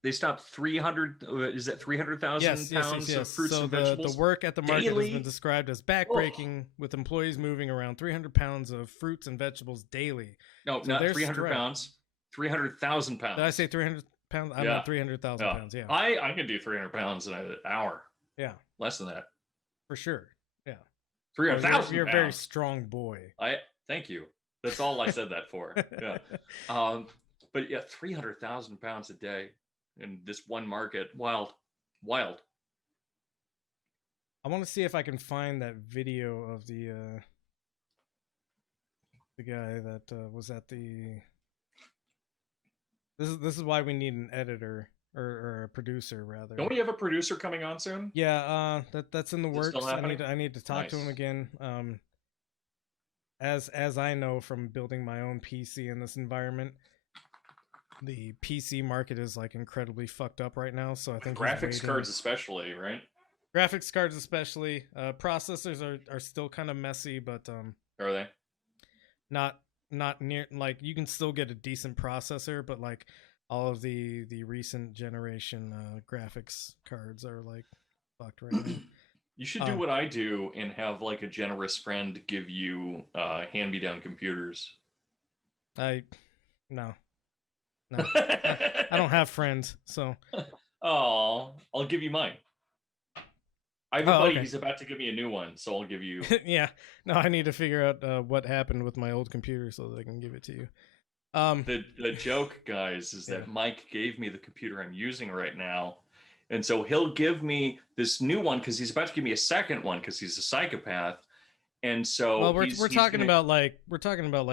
300, is that 300,000 pounds of fruits and vegetables? The work at the market daily? has been described as backbreaking, with employees moving around 300 pounds of fruits and vegetables daily. No, so not 300 pounds. 300,000 pounds. Did I say 300 pounds? I meant 300,000 pounds. Yeah. I can do 300 pounds in an hour. Yeah. Less than that. For sure. Yeah. 300,000. You're a very strong boy. Thank you. That's all I said that for. Yeah. But yeah, 300,000 pounds a day in this one market. Wild. I want to see if I can find that video of the guy that was at the. This is why we need an editor or a producer rather. Don't we have a producer coming on soon? Yeah, that's in the works. I need to talk to him Nice. again. As I know from building my own PC in this environment, the PC market is like incredibly fucked up right now. So I think graphics cards especially, right? Graphics cards especially. Processors are still kind of messy, but are they? Not near, like, you can still get a decent processor, but like all of the recent generation graphics cards are like fucked right now. You should do what I do and have like a generous friend give you hand-me-down computers. No. I don't have friends, so. Oh, I'll give you mine. I have a buddy who's about to give me a new one, so I'll give you. Yeah, no, I need to figure out what happened with my old computer so that I can give it to you. The joke, guys, is that Mike gave me the computer I'm using right now, and so he'll give me this new one because he's about to give me a second one because he's a psychopath, and so. Well, we're talking about like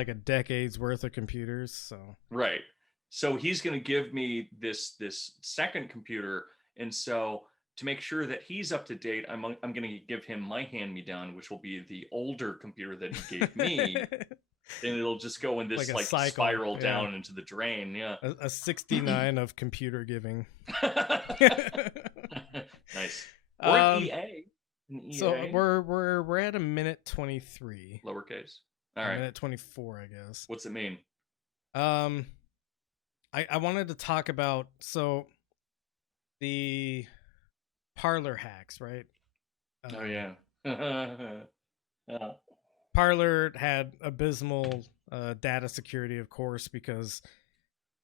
a decade's worth of computers, so. Right. So he's going to give me this second computer, and so. To make sure that he's up to date, I'm going to give him my hand-me-down, which will be the older computer that he gave me. And it'll just go in this Like a like cycle, spiral yeah. down into the drain. Yeah. A 69 of computer giving. Nice. Or an Um, EA. An EA. So we're at a minute 23. Lowercase. All A right. minute 24, I guess. What's it mean? I wanted to talk about the Parler hacks, right? Oh yeah. Parler had abysmal data security, of course, because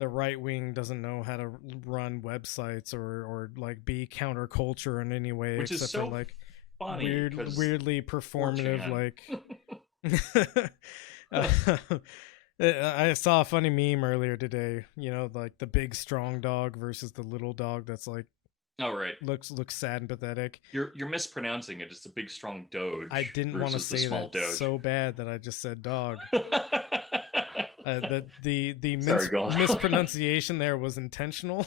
the right wing doesn't know how to run websites or like be counterculture in any way, Which is except so for like funny. 'Cause weirdly performative, 4chan. like. I saw a funny meme earlier today. You know, like the big strong dog versus the little dog that's like Oh right. looks sad and pathetic. You're mispronouncing it. It's a big strong doge. I didn't want to versus the say small that doge. so bad that I just said dog. The Sorry, go on. mispronunciation there was intentional.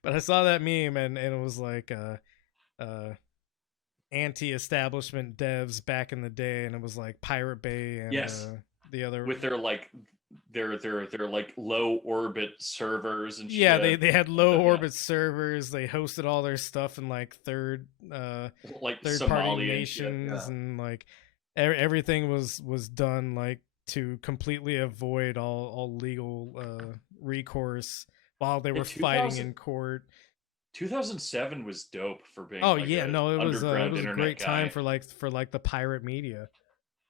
But I saw that meme and it was like anti-establishment devs back in the day, and it was like Pirate Bay and Yes. The other With their like their like low orbit servers and yeah, shit. they had low Yeah. orbit servers. They hosted all their stuff in like third like party Somali and shit, nations, yeah. and like everything was done like to completely avoid all legal recourse while they Yeah, were fighting 2000 in court. 2007 was dope for being Oh like yeah, a no, it was underground a internet great time guy. for like the pirate media.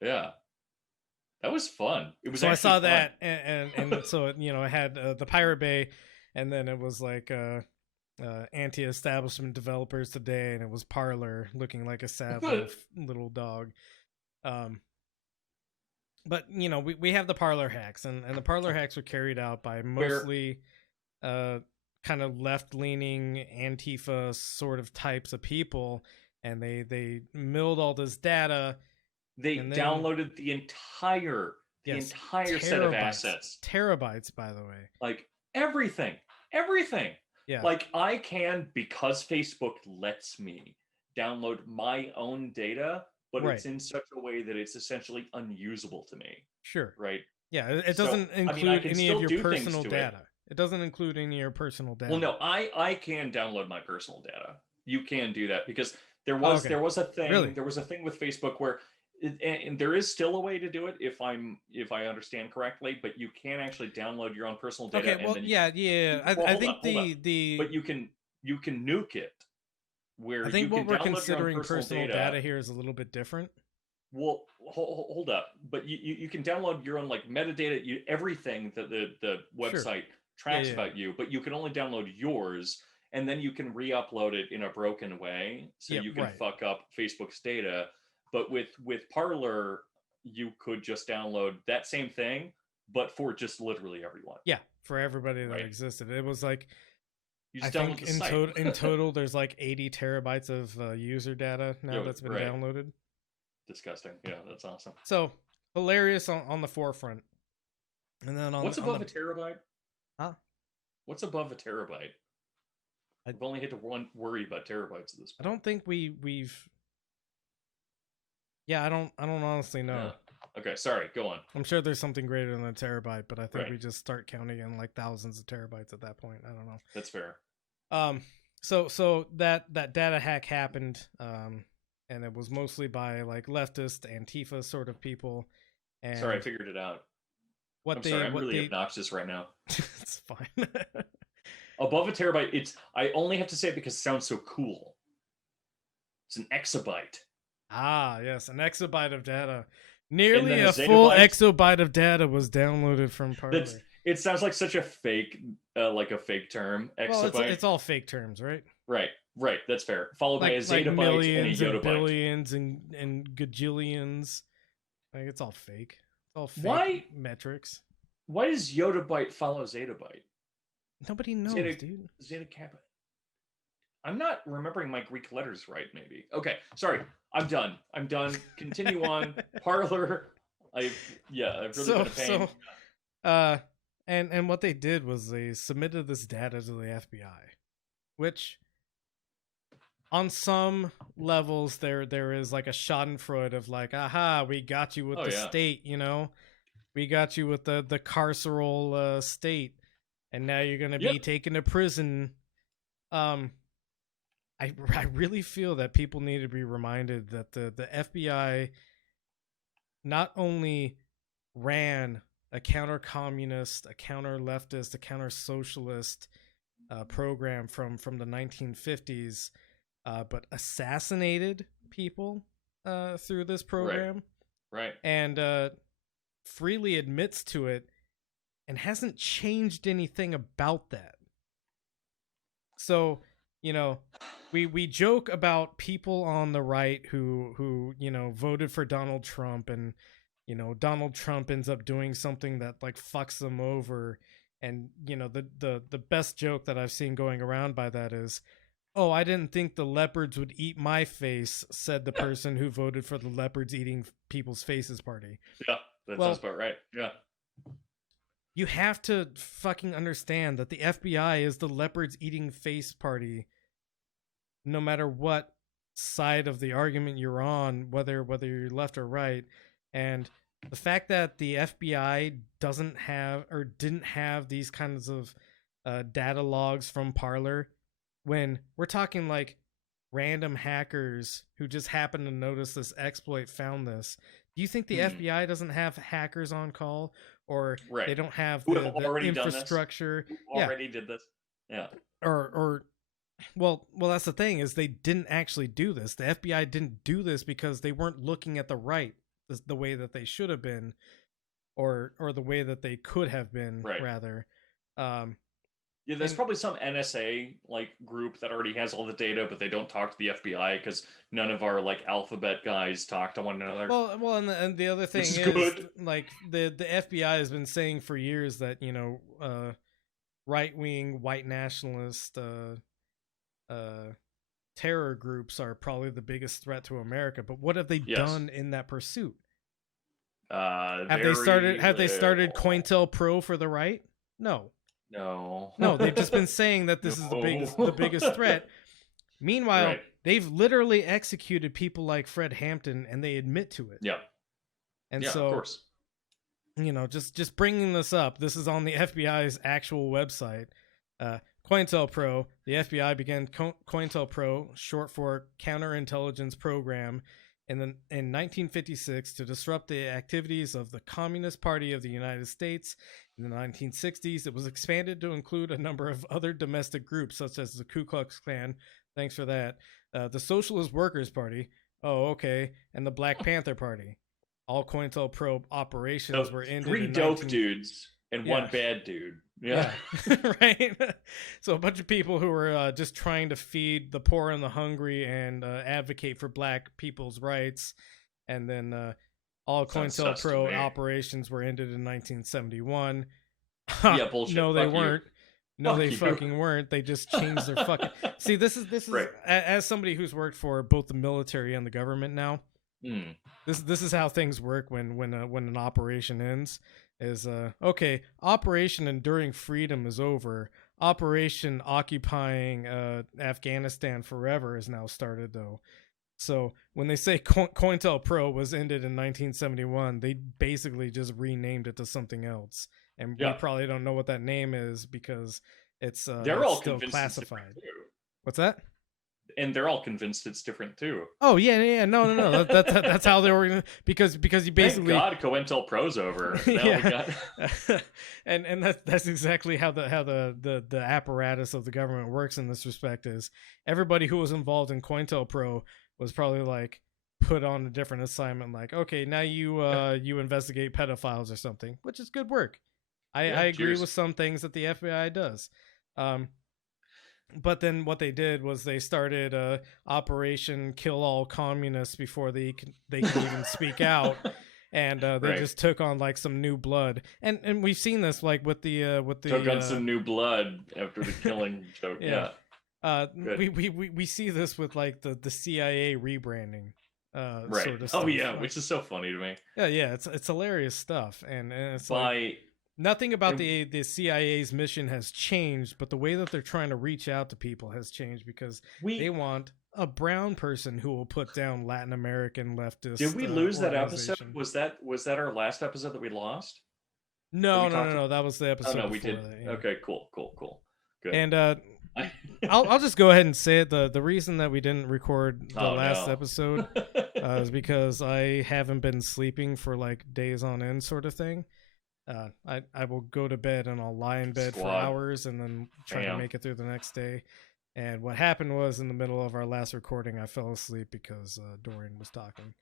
Yeah. That was fun. It was So I actually saw fun. that, and so it, you know, I had the Pirate Bay, and then it was like anti-establishment developers today, and it was Parler looking like a sad little dog. But you know, we have the Parler hacks, and the Parler hacks were carried out by mostly kind of left-leaning Antifa sort of types of people, and they milled all this data. They and then- downloaded the entire set of assets. Terabytes, by the way. Like everything. Yeah. Like I can, because Facebook lets me download my own data, but Right. it's in such a way that it's essentially unusable to me. Sure. Right. Yeah, it So, doesn't I mean, I include can any still of do your things personal to it. data. It doesn't include any of your personal data. Well, no, I can download my personal data. You can do that because there was okay. there was a thing Really? there was a thing with Facebook where and there is still a way to do it if I understand correctly, but you can actually download your own personal data. Okay, well, and then yeah. Well, I hold think up, hold up. the but you can nuke it. Where I think you what can we're download your own considering personal data here is a little bit different. Well, hold up, but you can download your own like metadata, everything that the website tracks Yeah. about you, but you can only download yours, and then you can re-upload it in a broken way, so Yeah, you can right. fuck up Facebook's data. But with Parler, you could just download that same thing, but for just literally everyone. Yeah, for everybody that Right. existed. It was like You I just download think the site. in total there's like 80 terabytes of user data now Yeah, that's been right. downloaded. Disgusting. Yeah, that's awesome. So hilarious on the forefront. And then on What's on above the, a terabyte? Huh? What's above a terabyte? I- I've only had to worry about terabytes at this I point. don't think we've. Yeah, I don't honestly know. Yeah. Okay, sorry. Go on. I'm sure there's something greater than a terabyte, but I think Right. we just start counting in like thousands of terabytes at that point. I don't know. That's fair. So that data hack happened, and it was mostly by like leftist Antifa sort of people. And Sorry, I figured it out. what I'm they sorry, I'm what really they obnoxious right now. it's fine. Above a terabyte, I only have to say it because it sounds so cool. It's an exabyte. Ah, yes, an exabyte of data. Nearly then a a full zettabyte? exabyte of data was downloaded from Parler. It sounds like such a fake, like a fake term. Exabyte. Well, it's all fake terms, right? Right. That's fair. Followed by a Like zettabyte and a millions and yottabyte. billions and gajillions. Like it's all fake. It's all fake Why- metrics. Why does yottabyte follow zettabyte? Nobody knows, dude. Zeta Kappa. I'm not remembering my Greek letters right, maybe. Okay, sorry. I'm done. Continue on. Parler. I've really been a pain. And what they did was they submitted this data to the FBI, which on some levels there is like a schadenfreude of like, aha, we got you with Oh, the yeah. state, you know, we got you with the carceral state, and now you're gonna be Yep. taken to prison. I really feel that people need to be reminded that the FBI not only ran a counter-communist, a counter-leftist, a counter-socialist program from the 1950s, but assassinated people through this program, Right. and freely admits to it and hasn't changed anything about that. So, you know, we joke about people on the right who you know voted for Donald Trump, and you know Donald Trump ends up doing something that like fucks them over, and you know the best joke that I've seen going around by that is, oh, I didn't think the leopards would eat my face, said the person who voted for the leopards eating people's faces party. Yeah, that sounds about right. Yeah. You have to fucking understand that the FBI is the leopards eating face party, no matter what side of the argument you're on, whether you're left or right. And the fact that the FBI doesn't have or didn't have these kinds of data logs from Parler, when we're talking like random hackers who just happen to notice this exploit found this. Do you think the FBI doesn't have hackers on call, or they don't have the infrastructure? Who already did this. Yeah. Or well, that's the thing, is they didn't actually do this. The FBI didn't do this because they weren't looking at the right the way that they should have been, or the way that they could have been, rather. Yeah, there's probably some NSA like group that already has all the data, but they don't talk to the FBI because none of our like alphabet guys talk to one another. Well, and the other thing is like the FBI has been saying for years that, you know, right-wing white nationalist terror groups are probably the biggest threat to America. But what have they done in that pursuit? Have they started COINTELPRO for the right? No. No, they've just been saying that this is the biggest threat. Meanwhile, they've literally executed people like Fred Hampton, and they admit to it. Yeah. And so, of course, you know, just bringing this up, this is on the FBI's actual website. COINTELPRO, the FBI began COINTELPRO, short for Counterintelligence Program, in 1956 to disrupt the activities of the Communist Party of the United States. In the 1960s, it was expanded to include a number of other domestic groups, such as the Ku Klux Klan. Thanks for that. The Socialist Workers Party. Oh, okay. And the Black Panther Party. All COINTELPRO operations were ended. 3 dope dudes and 1 bad dude. Yeah. Right. So a bunch of people who were just trying to feed the poor and the hungry and advocate for black people's rights. And then all COINTELPRO operations were ended in 1971. Yeah, bullshit. No, they Fuck weren't. You. No, they fucking weren't. They just changed their fucking. See, this is as somebody who's worked for both the military and the government now. This is how things work when an operation ends. Is okay, Operation Enduring Freedom is over. Operation Occupying Afghanistan Forever is now started, though. So when they say COINTELPRO was ended in 1971, they basically just renamed it to something else, and we probably don't know what that name is because it's they're all still classified. What's that? And they're all convinced it's different too. Oh yeah, no. That's how they were, because you basically. Thank God, COINTELPRO's over. And that's exactly how the apparatus of the government works in this respect. Is everybody who was involved in COINTELPRO was probably like put on a different assignment. Like, okay, now you investigate pedophiles or something, which is good work. I agree with some things that the FBI does. But then what they did was they started Operation Kill All Communists before they could even speak out, and they just took on like some new blood, and we've seen this like with the took on some new blood after the killing joke. We see this with like the CIA rebranding, sort of stuff. Oh yeah, which is so funny to me. Yeah, it's hilarious stuff, and it's like. Nothing about the CIA's mission has changed, but the way that they're trying to reach out to people has changed because they want a brown person who will put down Latin American leftist. Did we lose that episode? organization. Was that our last episode that we lost? No. That was the episode. Oh no, we before did. that, yeah. Okay, cool. Good. And I'll just go ahead and say it. The reason that we didn't record the last episode is because I haven't been sleeping for like days on end, sort of thing. I will go to bed and I'll lie in bed for hours and then try to make it through the next day. And what happened was, in the middle of our last recording, I fell asleep because Dorian was talking.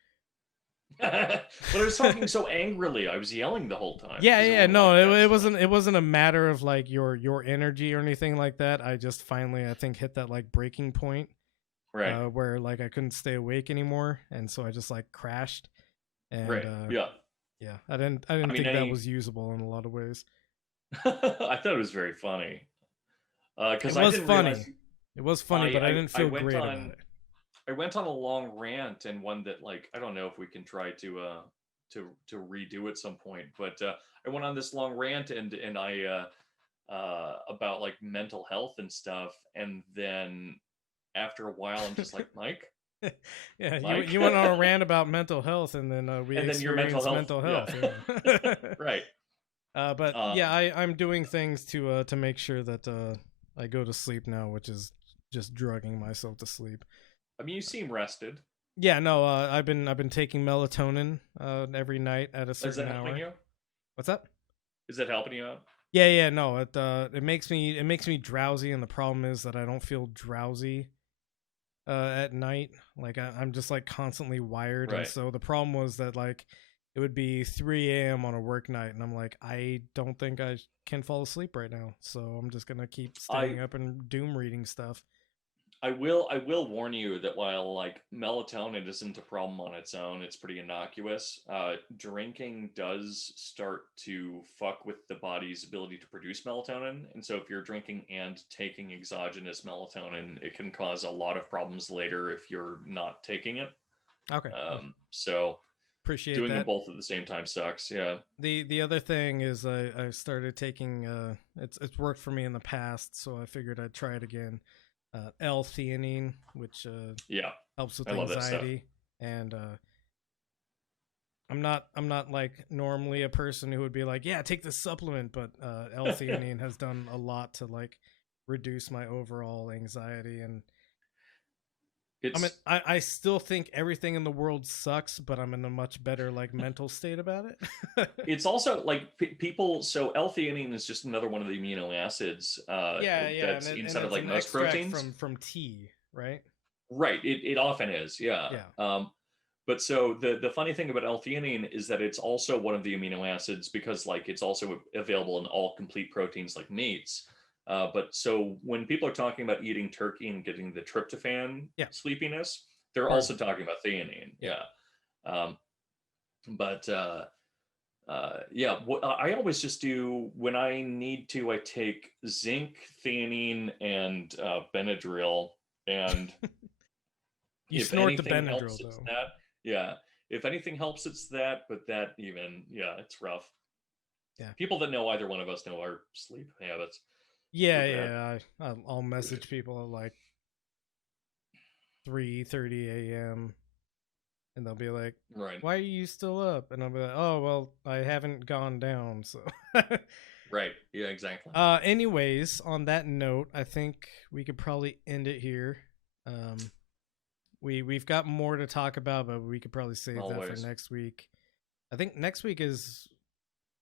But I was talking so angrily. I was yelling the whole time. Yeah. No, it wasn't a matter of like your energy or anything like that. I just finally, I think, hit that like breaking point, right? Where like I couldn't stay awake anymore, and so I just like crashed. And yeah. I didn't think that was usable in a lot of ways. I thought it was very funny. Because it was funny. It was funny, but I didn't feel great about it. I went on a long rant, and one that, like, I don't know if we can try to redo at some point, but I went on this long rant and I about like mental health and stuff, and then after a while, I'm just like, Mike. Yeah, Mike? you went on a rant about mental health, and then we and then your mental health. Yeah. Right. But yeah, I'm doing things to make sure that I go to sleep now, which is just drugging myself to sleep. I mean, you seem rested. Yeah, no, I've been taking melatonin every night at a certain Is that hour. helping you? What's that? Is that helping you out? Yeah, no, it makes me drowsy, and the problem is that I don't feel drowsy at night. Like I'm just like constantly wired, right. And so the problem was that like it would be 3 a.m. on a work night, and I'm like, I don't think I can fall asleep right now, so I'm just gonna keep staying up and doom reading stuff. I will warn you that while like melatonin isn't a problem on its own, it's pretty innocuous. Drinking does start to fuck with the body's ability to produce melatonin, and so if you're drinking and taking exogenous melatonin, it can cause a lot of problems later if you're not taking it. Okay. So appreciate doing that. them both at the same time sucks. Yeah. The other thing is I started taking it's worked for me in the past, so I figured I'd try it again. L-theanine, which helps with anxiety, and I'm not like normally a person who would be like, yeah, take this supplement, but L-theanine has done a lot to like reduce my overall anxiety, and I still think everything in the world sucks, but I'm in a much better like mental state about it. It's also like people. So L-theanine is just another one of the amino acids. That's inside of like most proteins from tea, right? Right. It often is. Yeah. But so the funny thing about L-theanine is that it's also one of the amino acids because like it's also available in all complete proteins like meats. But so when people are talking about eating turkey and getting the tryptophan sleepiness, they're also talking about theanine. What I always just do when I need to, I take zinc, theanine, and Benadryl, and you snort the Benadryl though. If anything helps, it's that. But that even, it's rough. Yeah, people that know either one of us know our sleep habits. I'll message people at like 3:30 a.m. and they'll be like, right, why are you still up? And I'll be like, oh well, I haven't gone down, so right, yeah, exactly. Anyways, on that note, I think we could probably end it here. We've got more to talk about, but we could probably save that for next week. I think next week is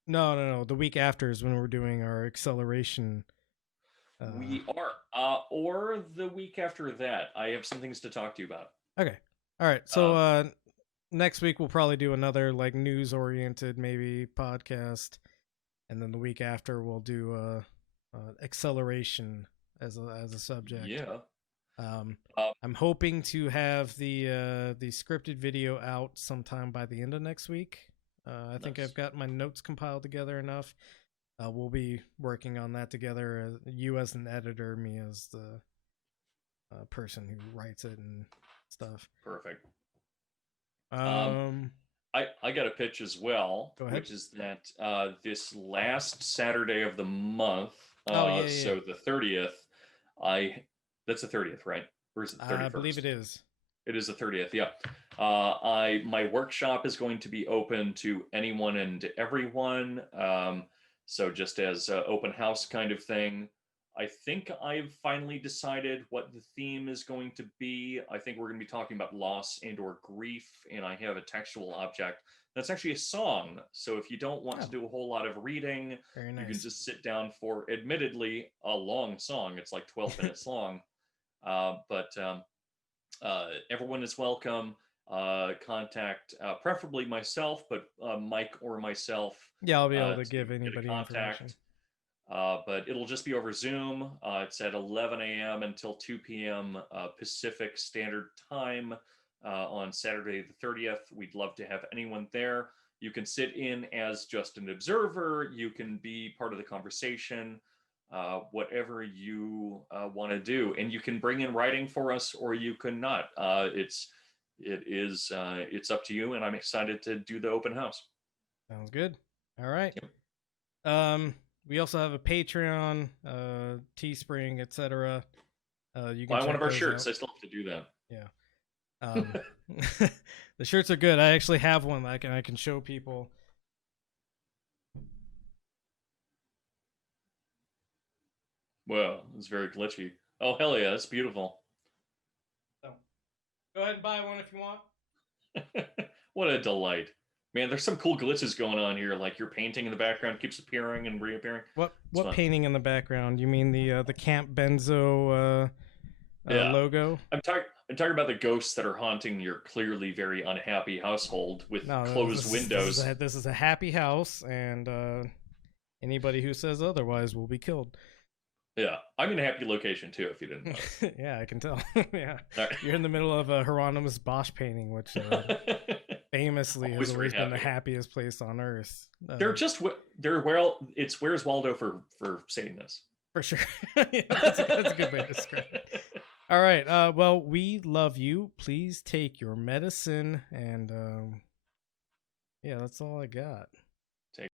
no, the week after is when we're doing our acceleration. We are, or the week after that. I have some things to talk to you about. Okay, all right. So next week we'll probably do another like news-oriented maybe podcast, and then the week after we'll do acceleration as a subject. Yeah. I'm hoping to have the scripted video out sometime by the end of next week. I think I've got my notes compiled together enough. We'll be working on that together. You as an editor, me as the person who writes it and stuff. Perfect. I got a pitch as well, which is that this last Saturday of the month, so the 30th, that's the 30th, right? Or is it the 31st? I believe it is. It is the 30th, yeah. My workshop is going to be open to anyone and everyone. So just as open house kind of thing. I think I've finally decided what the theme is going to be. I think we're going to be talking about loss and or grief, and I have a textual object that's actually a song. So if you don't want to do a whole lot of reading, Very nice. you can just sit down for, admittedly, a long song. It's like 12 minutes long. But everyone is welcome. Contact preferably myself, but Mike or myself. Yeah, I'll be able to give anybody information. But it'll just be over Zoom. It's at 11 a.m. until 2 p.m. Pacific Standard Time on Saturday the 30th. We'd love to have anyone there. You can sit in as just an observer. You can be part of the conversation. Whatever you want to do, and you can bring in writing for us, or you can not. It's up to you, and I'm excited to do the open house. Sounds good. All right. Yep. We also have a Patreon, Teespring, etc. You can buy one of our shirts. Out. I still have to do that. Yeah. The shirts are good. I actually have one that I can show people. Well, it's very glitchy. Oh, hell yeah, it's beautiful. So, go ahead and buy one if you want. What a delight. Man, there's some cool glitches going on here, like your painting in the background keeps appearing and reappearing. What painting in the background? You mean the Camp Benzo logo? I'm talking about the ghosts that are haunting your clearly very unhappy household with closed windows. This is a happy house, and anybody who says otherwise will be killed. Yeah, I'm in a happy location too, if you didn't know. Yeah, I can tell. Yeah, right. You're in the middle of a Hieronymus Bosch painting, which famously has always been the happiest place on earth. It's Where's Waldo for saying this. For sure. Yeah, that's a good way to describe it. All right. Well, we love you. Please take your medicine, and yeah, that's all I got.